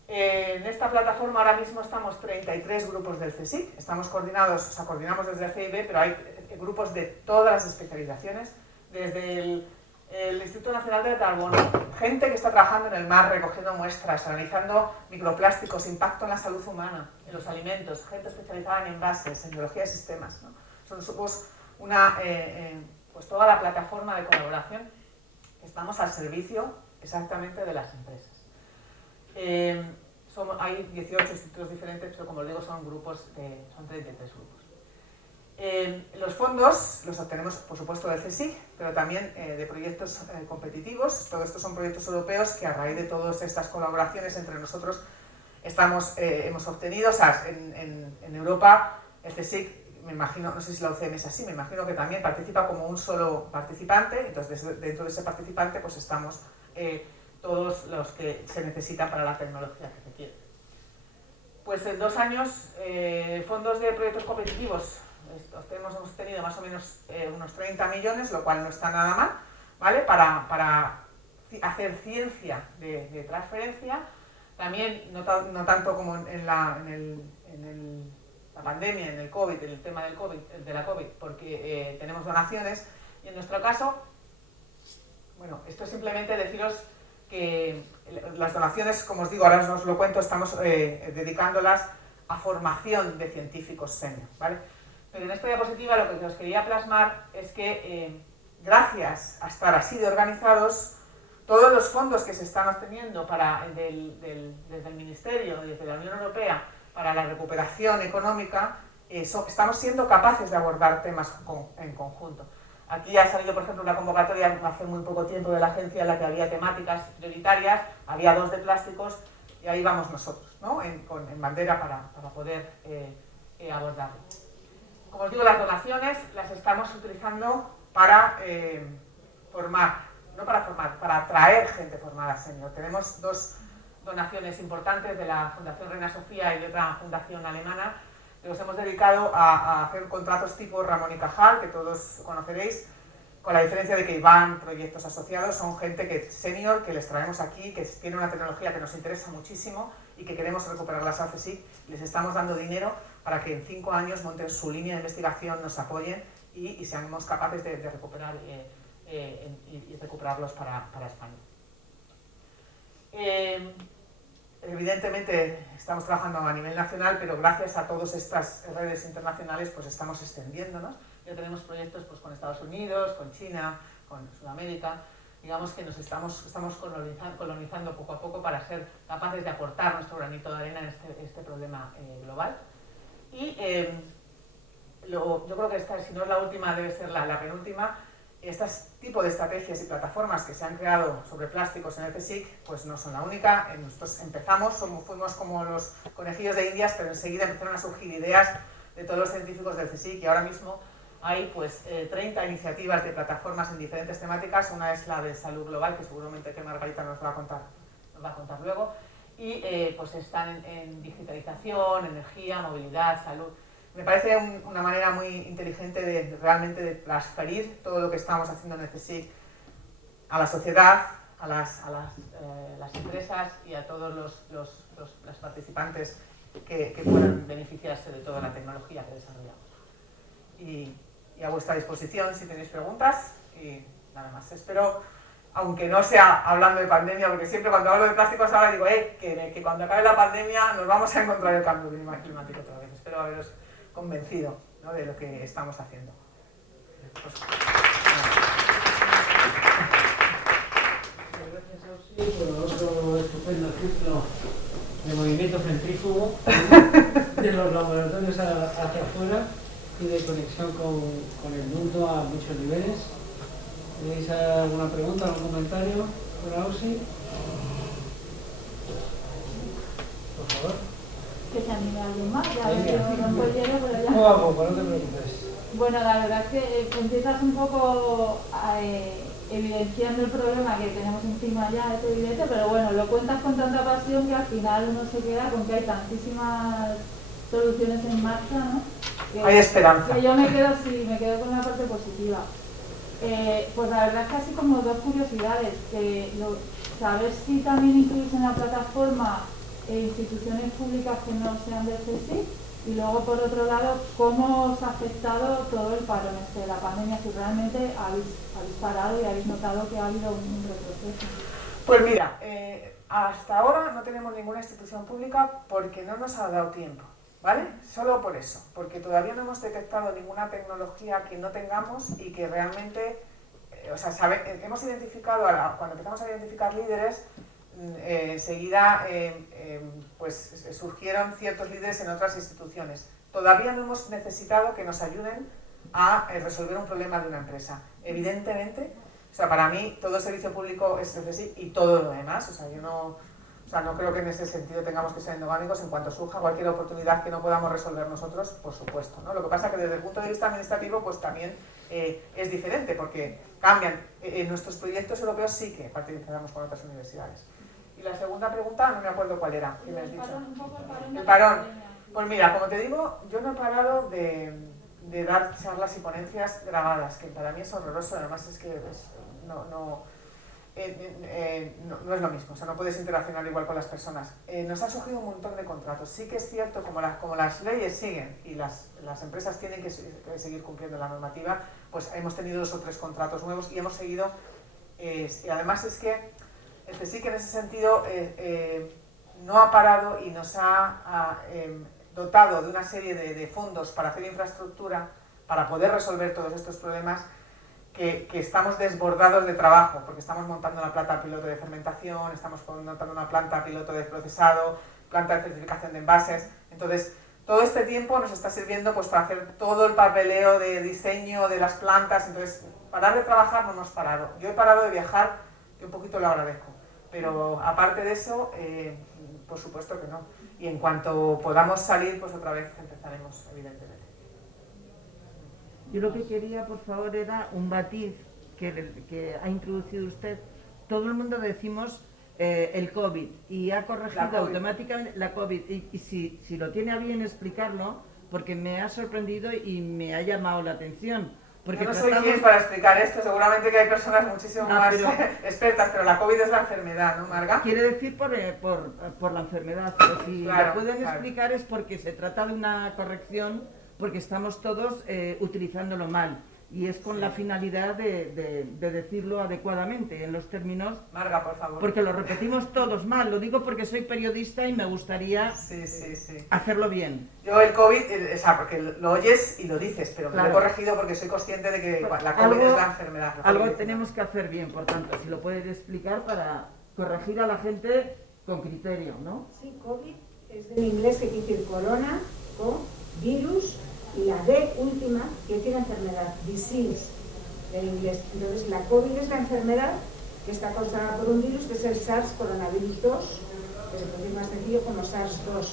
En esta plataforma ahora mismo estamos 33 grupos del CSIC, estamos coordinados, o sea, coordinamos desde el CIB, pero hay grupos de todas las especializaciones, desde el Instituto Nacional del Carbono, gente que está trabajando en el mar recogiendo muestras, analizando microplásticos, impacto en la salud humana, en los alimentos, gente especializada en envases, en biología de sistemas, ¿no? Somos pues toda la plataforma de colaboración, estamos al servicio exactamente de las empresas. Hay 18 institutos diferentes, pero como os digo son 33 grupos. Los fondos los obtenemos, por supuesto, del CSIC, pero también de proyectos competitivos. Todos estos son proyectos europeos que a raíz de todas estas colaboraciones entre nosotros hemos obtenido. O sea, en Europa el CSIC, me imagino, no sé si la UCM es así, me imagino que también participa como un solo participante. Entonces dentro de ese participante pues estamos todos los que se necesitan para la tecnología que se quiere. Pues en 2 años, fondos de proyectos competitivos, hemos tenido más o menos unos 30 millones, lo cual no está nada mal, ¿vale? Para hacer ciencia de transferencia, también no tanto como en la pandemia, en el COVID, en el tema de la COVID, porque tenemos donaciones, y en nuestro caso, bueno, esto es simplemente deciros que las donaciones, como os digo, ahora os lo cuento, estamos dedicándolas a formación de científicos senior, ¿vale? Pero en esta diapositiva lo que os quería plasmar es que gracias a estar así de organizados, todos los fondos que se están obteniendo desde el Ministerio, desde la Unión Europea, para la recuperación económica, estamos siendo capaces de abordar temas en conjunto. Aquí ha salido, por ejemplo, una convocatoria hace muy poco tiempo de la agencia en la que había temáticas prioritarias, había 2 de plásticos, y ahí vamos nosotros, ¿no? en bandera para poder abordarlo. Como os digo, las donaciones las estamos utilizando para para atraer gente formada senior. Tenemos 2 donaciones importantes de la Fundación Reina Sofía y de otra fundación alemana, que nos hemos dedicado a hacer contratos tipo Ramón y Cajal, que todos conoceréis, con la diferencia de que van proyectos asociados, son gente senior que les traemos aquí, que tiene una tecnología que nos interesa muchísimo y que queremos recuperarlas al CSIC. Les estamos dando dinero para que en 5 años monten su línea de investigación, nos apoyen y seamos capaces de recuperar y recuperarlos para España. Evidentemente estamos trabajando a nivel nacional, pero gracias a todas estas redes internacionales pues estamos extendiéndonos. ya tenemos proyectos pues, con Estados Unidos, con China, con Sudamérica. Digamos que nos estamos colonizando poco a poco para ser capaces de aportar nuestro granito de arena en este problema global. Y yo creo que esta, si no es la última, debe ser la penúltima. Este tipo de estrategias y plataformas que se han creado sobre plásticos en el CSIC, pues no son la única. Nosotros empezamos, fuimos como los conejillos de Indias, pero enseguida empezaron a surgir ideas de todos los científicos del CSIC y ahora mismo hay pues 30 iniciativas de plataformas en diferentes temáticas. Una es la de salud global, que seguramente que Margarita nos va a contar luego, y pues están en digitalización, energía, movilidad, salud. Me parece una manera muy inteligente de realmente de transferir todo lo que estamos haciendo en el CSIC a la sociedad, a las empresas y a todos los participantes que puedan beneficiarse de toda la tecnología que desarrollamos. Y a vuestra disposición si tenéis preguntas y nada más. Espero, aunque no sea hablando de pandemia, porque siempre cuando hablo de plásticos ahora digo que cuando acabe la pandemia nos vamos a encontrar el cambio climático otra vez. Espero haberos convencido, ¿no?, de lo que estamos haciendo. Pues, gracias a usted por otro estupendo ejemplo de movimiento centrífugo de los laboratorios hacia afuera y de conexión con el mundo a muchos niveles. ¿Tenéis alguna pregunta, algún comentario por Ausi? Por favor. Que se anime alguien más, ya veo un pollero, pero ya... Poco a poco, no te preocupes. Bueno, la verdad es que empiezas un poco evidenciando el problema que tenemos encima ya, es evidente, pero bueno, lo cuentas con tanta pasión que al final uno se queda con que hay tantísimas soluciones en marcha, ¿no? Hay esperanza. Que yo me quedo con la parte positiva. Pues la verdad es que así como dos curiosidades, saber si también incluís en la plataforma instituciones públicas que no sean del CSIC y luego por otro lado cómo os ha afectado todo el parón de la pandemia, si realmente habéis parado y habéis notado que ha habido un retroceso. Pues mira, hasta ahora no tenemos ninguna institución pública porque no nos ha dado tiempo, ¿vale? Solo por eso, porque todavía no hemos detectado ninguna tecnología que no tengamos y que realmente, hemos identificado, cuando empezamos a identificar líderes, enseguida pues surgieron ciertos líderes en otras instituciones. Todavía no hemos necesitado que nos ayuden a resolver un problema de una empresa. Evidentemente, para mí todo el servicio público es CSIC y todo lo demás. No creo que en ese sentido tengamos que ser endogámicos. En cuanto surja cualquier oportunidad que no podamos resolver nosotros, por supuesto, ¿no? Lo que pasa es que desde el punto de vista administrativo pues también es diferente porque cambian. En nuestros proyectos europeos sí que participamos con otras universidades. Y la segunda pregunta, no me acuerdo cuál era, ¿qué me has dicho? El parón. Pues mira, como te digo, yo no he parado de dar charlas y ponencias grabadas, que para mí es horroroso, además es que no es lo mismo, no puedes interaccionar igual con las personas. Nos ha surgido un montón de contratos. Sí que es cierto, como las leyes siguen y las empresas tienen que seguir cumpliendo la normativa, pues hemos tenido 2 o 3 contratos nuevos y hemos seguido, y además es que el CSIC en ese sentido no ha parado y nos ha dotado de una serie de fondos para hacer infraestructura, para poder resolver todos estos problemas, que estamos desbordados de trabajo, porque estamos montando una planta piloto de fermentación, estamos montando una planta piloto de procesado, planta de certificación de envases. Entonces, todo este tiempo nos está sirviendo pues para hacer todo el papeleo de diseño de las plantas. Entonces, parar de trabajar no hemos parado. Yo he parado de viajar y un poquito lo agradezco. Pero aparte de eso, por supuesto que no. Y en cuanto podamos salir, pues otra vez empezaremos, evidentemente. Yo lo que quería, por favor, era un matiz que ha introducido usted. Todo el mundo decimos el COVID y ha corregido automáticamente la COVID. Y si lo tiene a bien explicarlo, porque me ha sorprendido y me ha llamado la atención. Porque yo no soy quien para explicar esto, seguramente que hay personas muchísimo más expertas, pero la COVID es la enfermedad, ¿no, Marga? Quiere decir por la enfermedad, pero si lo pueden explicar es porque se trata de una corrección, porque estamos todos utilizándolo mal. y es con la finalidad de decirlo adecuadamente, en los términos... Marga, por favor. Porque lo repetimos todos mal, lo digo porque soy periodista y me gustaría hacerlo bien. Yo el COVID, o sea, porque lo oyes y lo dices, pero me lo he corregido porque soy consciente de que la COVID es la enfermedad. Algo tenemos que hacer bien, por tanto, si lo puedes explicar para corregir a la gente con criterio, ¿no? Sí, COVID es del inglés que quiere decir corona, virus, y la D última que tiene enfermedad, disease, del inglés. Entonces la COVID es la enfermedad que está causada por un virus que es el SARS coronavirus 2, que se puede decir más sencillo como SARS-2.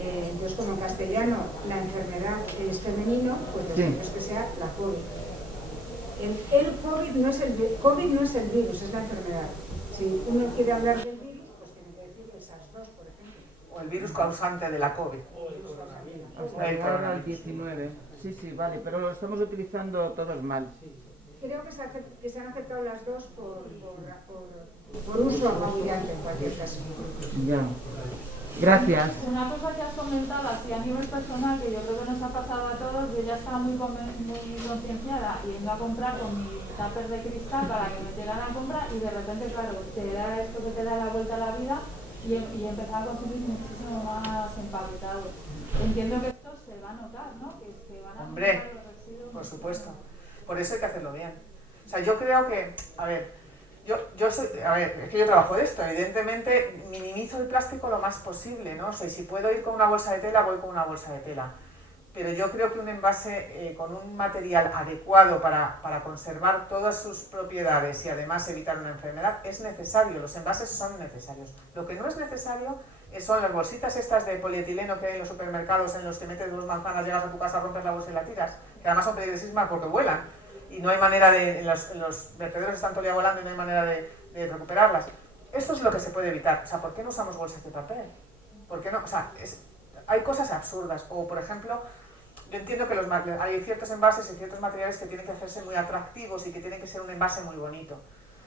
Entonces, como en castellano la enfermedad es femenino, pues lo que es que sea la COVID. El COVID no es el virus, es la enfermedad. Si uno quiere hablar del virus, pues tiene que decir el SARS-2, por ejemplo. O el virus causante de la COVID. Hasta llegar al 19. Sí, vale, pero lo estamos utilizando todos mal. Creo que se han aceptado las dos por uso apabullante en cualquier caso. Ya. Gracias. Una cosa que has comentado, así a nivel personal, que yo creo que nos ha pasado a todos, yo ya estaba muy concienciada yendo a comprar con mi tupper de cristal para que me llegaran a comprar y de repente, claro, te da esto que te da la vuelta a la vida y empezar a consumir muchísimo más empaquetado. Entiendo que esto se va a notar, ¿no? Que van a Hombre, por supuesto. Por eso hay que hacerlo bien. O sea, yo creo que, es que yo trabajo de esto, evidentemente minimizo el plástico lo más posible, ¿no? O sea, si puedo ir con una bolsa de tela, voy con una bolsa de tela. Pero yo creo que un envase con un material adecuado para conservar todas sus propiedades y además evitar una enfermedad es necesario, los envases son necesarios. Lo que no es necesario son las bolsitas estas de polietileno que hay en los supermercados en los que metes dos manzanas, llegas a tu casa, rompes la bolsa y la tiras, que además son peligrosísimas porque vuelan y no hay manera en los vertederos están todo el día volando y no hay manera de recuperarlas. Esto es lo que se puede evitar. O sea, ¿por qué no usamos bolsas de papel? ¿Por qué no? O sea, hay cosas absurdas. O, por ejemplo, yo entiendo que hay ciertos envases y ciertos materiales que tienen que hacerse muy atractivos y que tienen que ser un envase muy bonito.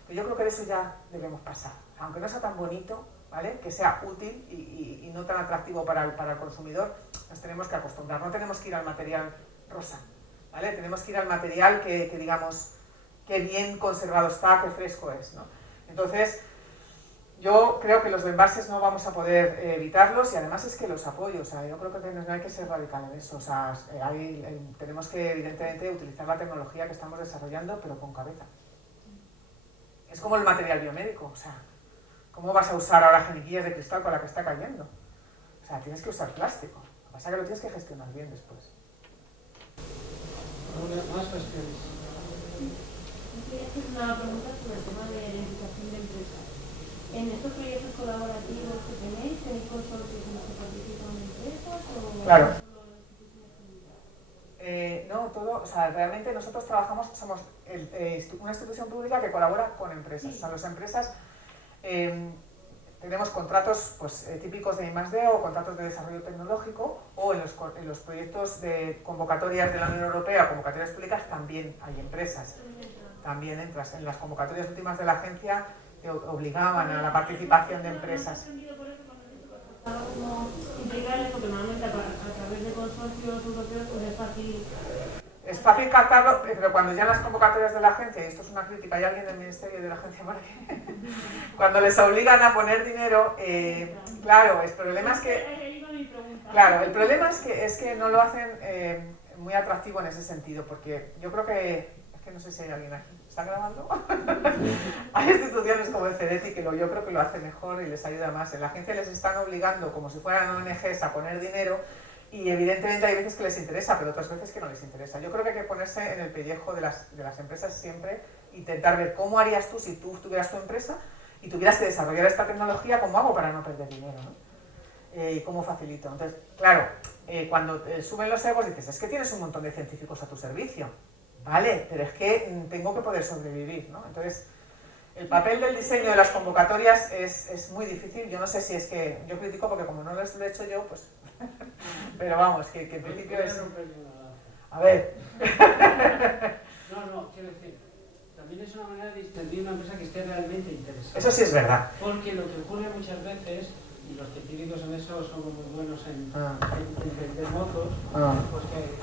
Pero yo creo que de eso ya debemos pasar. Aunque no sea tan bonito, ¿vale? Que sea útil y no tan atractivo para el consumidor, nos tenemos que acostumbrar. No tenemos que ir al material rosa, ¿vale? Tenemos que ir al material que digamos, qué bien conservado está, qué fresco es, ¿no? Entonces, yo creo que los envases no vamos a poder evitarlos y además es que los apoyo. O sea, yo creo que no hay que ser radical en eso. O sea, tenemos que, evidentemente, utilizar la tecnología que estamos desarrollando, pero con cabeza. Es como el material biomédico, o sea, ¿cómo vas a usar ahora jeringuillas de cristal con la que está cayendo? O sea, tienes que usar plástico. Lo que pasa es que lo tienes que gestionar bien después. Más cuestiones. Quería hacer una pregunta sobre el tema de la identificación de empresas. ¿En estos proyectos colaborativos que tenéis consorcios en los que participan empresas o claro. solo instituciones públicas? No, todo, o sea, realmente nosotros somos una institución pública que colabora con empresas. Sí. O sea, las empresas tenemos contratos pues, típicos de I+D o contratos de desarrollo tecnológico o en los proyectos de convocatorias de la Unión Europea, convocatorias públicas, también hay empresas. También entras. En las convocatorias últimas de la agencia te obligaban a la participación de empresas. Como implicarles, porque normalmente a través de consorcios europeos pues es fácil. Es fácil captarlo, pero cuando ya en las convocatorias de la agencia, y esto es una crítica, hay alguien del Ministerio de la Agencia por aquí, cuando les obligan a poner dinero, claro, el problema es que... Claro, el problema es que no lo hacen muy atractivo en ese sentido, porque yo creo que... Es que no sé si hay alguien aquí. ¿Están grabando? Hay instituciones como el CEDETI que yo creo que lo hace mejor y les ayuda más. En la agencia les están obligando, como si fueran ONGs, a poner dinero y evidentemente hay veces que les interesa, pero otras veces que no les interesa. Yo creo que hay que ponerse en el pellejo de las empresas siempre, intentar ver cómo harías tú si tú tuvieras tu empresa y tuvieras que desarrollar esta tecnología, ¿cómo hago para no perder dinero? ¿No? ¿Y cómo facilito? Entonces, claro, cuando suben los egos dices, es que tienes un montón de científicos a tu servicio. Vale, pero es que tengo que poder sobrevivir, ¿no? Entonces, el papel del diseño de las convocatorias es muy difícil. Yo no sé si es que... Yo critico porque como no lo he hecho yo, pues... Pero vamos, que en principio es... A ver... No, quiero decir, también es una manera de distinguir una empresa que esté realmente interesada. Eso sí es verdad. Porque lo que ocurre muchas veces, y los científicos en eso somos muy buenos en vender motos, pues que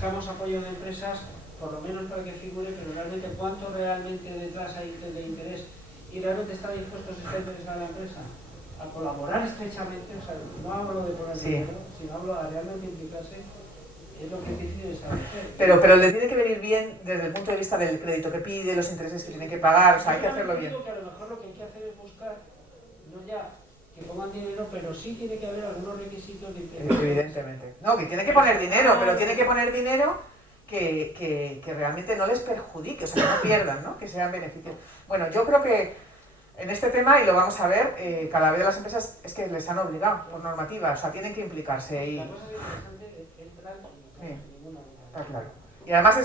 ofrezcamos apoyo de empresas, por lo menos para que figure, pero realmente cuánto realmente detrás hay de interés y realmente está dispuesto a interesar a la empresa a colaborar estrechamente, o sea, no hablo de poner dinero, sino hablo de realmente implicarse, es lo que es difícil establecer. Pero le tiene que venir bien desde el punto de vista del crédito que pide, los intereses que tiene que pagar, o sea, hay que hacerlo bien. Que a lo mejor lo que hay que hacer es buscar, no ya que pongan dinero, pero sí tiene que haber algunos requisitos de implementación. Evidentemente. No, que tiene que poner dinero, pero tiene que poner dinero que realmente no les perjudique, o sea, que no pierdan, ¿no? Que sean beneficios. Bueno, yo creo que en este tema, y lo vamos a ver, cada vez las empresas es que les han obligado por normativa, o sea, tienen que implicarse. Y... La cosa es interesante es entrar en ninguna manera. Está claro. Y además,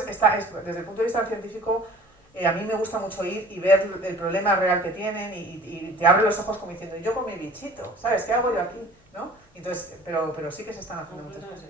desde el punto de vista científico, a mí me gusta mucho ir y ver el problema real que tienen y te abre los ojos como diciendo, yo con mi bichito, ¿sabes? ¿Qué hago yo aquí? ¿No? Entonces, pero sí que se están haciendo muchas cosas.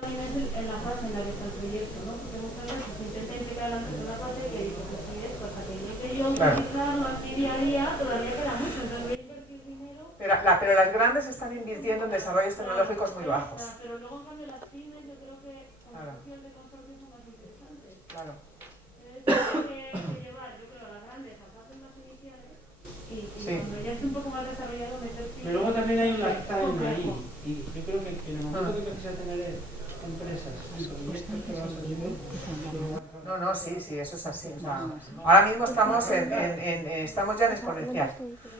También es en la fase en la que está el proyecto, ¿no? Porque muchas veces se intenta implicar a la empresa en la fase que digo, pues proyecto, hasta que llegue yo a utilizarlo así día a día, todavía queda mucho, entonces voy a invertir dinero. Pero las grandes están invirtiendo en desarrollos tecnológicos muy bajos. Pero luego en cambio las pymes yo creo que consorcios de consorcios son más interesantes. Claro. Hay que llevar, yo creo, a las grandes a fases más iniciales y cuando ya esté un poco más desarrollado meter pymes. Pero luego también hay una que está en ahí, y yo creo que en el momento que empieza a tener empresas y proyectos que vas a llevar, No, sí, eso es así. O sea, ahora mismo estamos estamos ya en exponencial,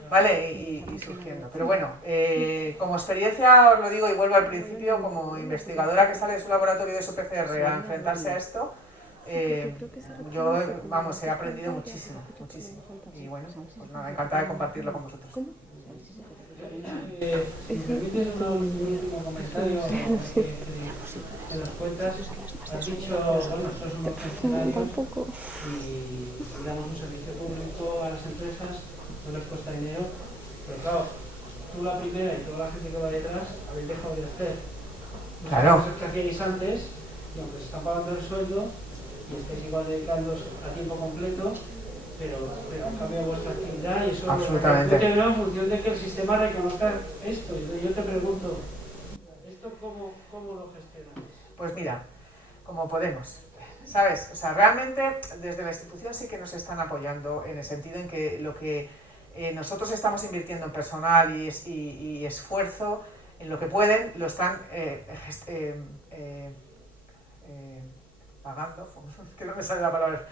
¿vale? Y surgiendo. Pero bueno, como experiencia os lo digo y vuelvo al principio, como investigadora que sale de su laboratorio de su PCR a enfrentarse a esto, yo, vamos, he aprendido muchísimo, muchísimo. Y bueno, pues nada, encantada de compartirlo con vosotros. si me permites un último comentario que nos cuentas, has dicho, bueno, nosotros somos funcionarios y damos un servicio público a las empresas, no les cuesta dinero, pero claro, tú la primera y toda la gente que va detrás habéis dejado de hacer las cosas que hacíais antes, y aunque se están pagando el sueldo y estáis igual dedicándoos a tiempo completo, pero han cambiado vuestra actividad y eso absolutamente. En función de que el sistema reconozca esto. Y yo te pregunto, ¿esto cómo lo gestionáis? Pues mira, como podemos, ¿sabes? O sea, realmente desde la institución sí que nos están apoyando en el sentido en que lo que nosotros estamos invirtiendo en personal y esfuerzo, en lo que pueden, lo están pagando, que no me sale la palabra,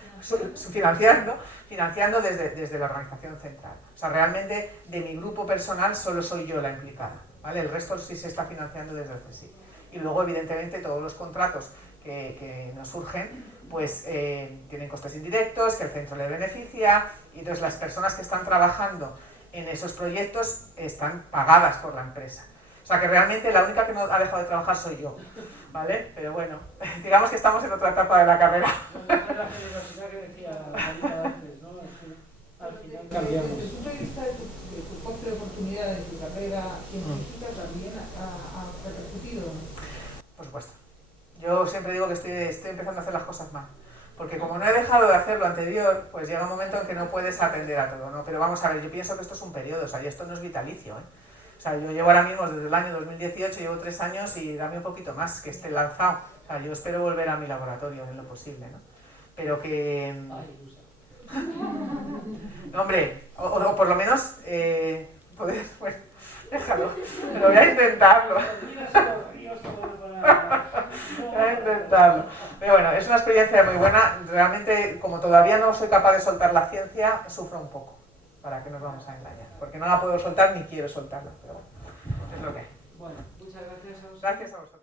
financiando desde la organización central. O sea, realmente de mi grupo personal solo soy yo la implicada, ¿vale? El resto sí se está financiando desde el CSIC. Y luego, evidentemente, todos los contratos que nos surgen, pues tienen costes indirectos, que el centro le beneficia, y entonces las personas que están trabajando en esos proyectos están pagadas por la empresa. O sea que realmente la única que no ha dejado de trabajar soy yo, ¿vale? Pero bueno, digamos que estamos en otra etapa de la carrera. La generosidad que decía Marita antes, ¿no? Al final cambiamos. Desde el punto de vista de tu coste de oportunidad de tu carrera científica también ha repercutido. Por supuesto. Yo siempre digo que estoy empezando a hacer las cosas mal. Porque como no he dejado de hacer lo anterior, pues llega un momento en que no puedes atender a todo, ¿no? Pero vamos a ver, yo pienso que esto es un periodo, o sea, y esto no es vitalicio, ¿eh? O sea, yo llevo ahora mismo desde el año 2018, llevo 3 años y dame un poquito más, que esté lanzado. O sea, yo espero volver a mi laboratorio en lo posible, ¿no? Pero que... No, hombre, o por lo menos... poder, bueno, déjalo, pero voy a intentarlo. Voy a intentarlo. Pero bueno, es una experiencia muy buena. Realmente, como todavía no soy capaz de soltar la ciencia, sufro un poco. ¿Para qué nos vamos a engañar? Porque no la puedo soltar ni quiero soltarla. Pero bueno, es lo que hay. Bueno, muchas gracias a vosotros. Gracias a vosotros.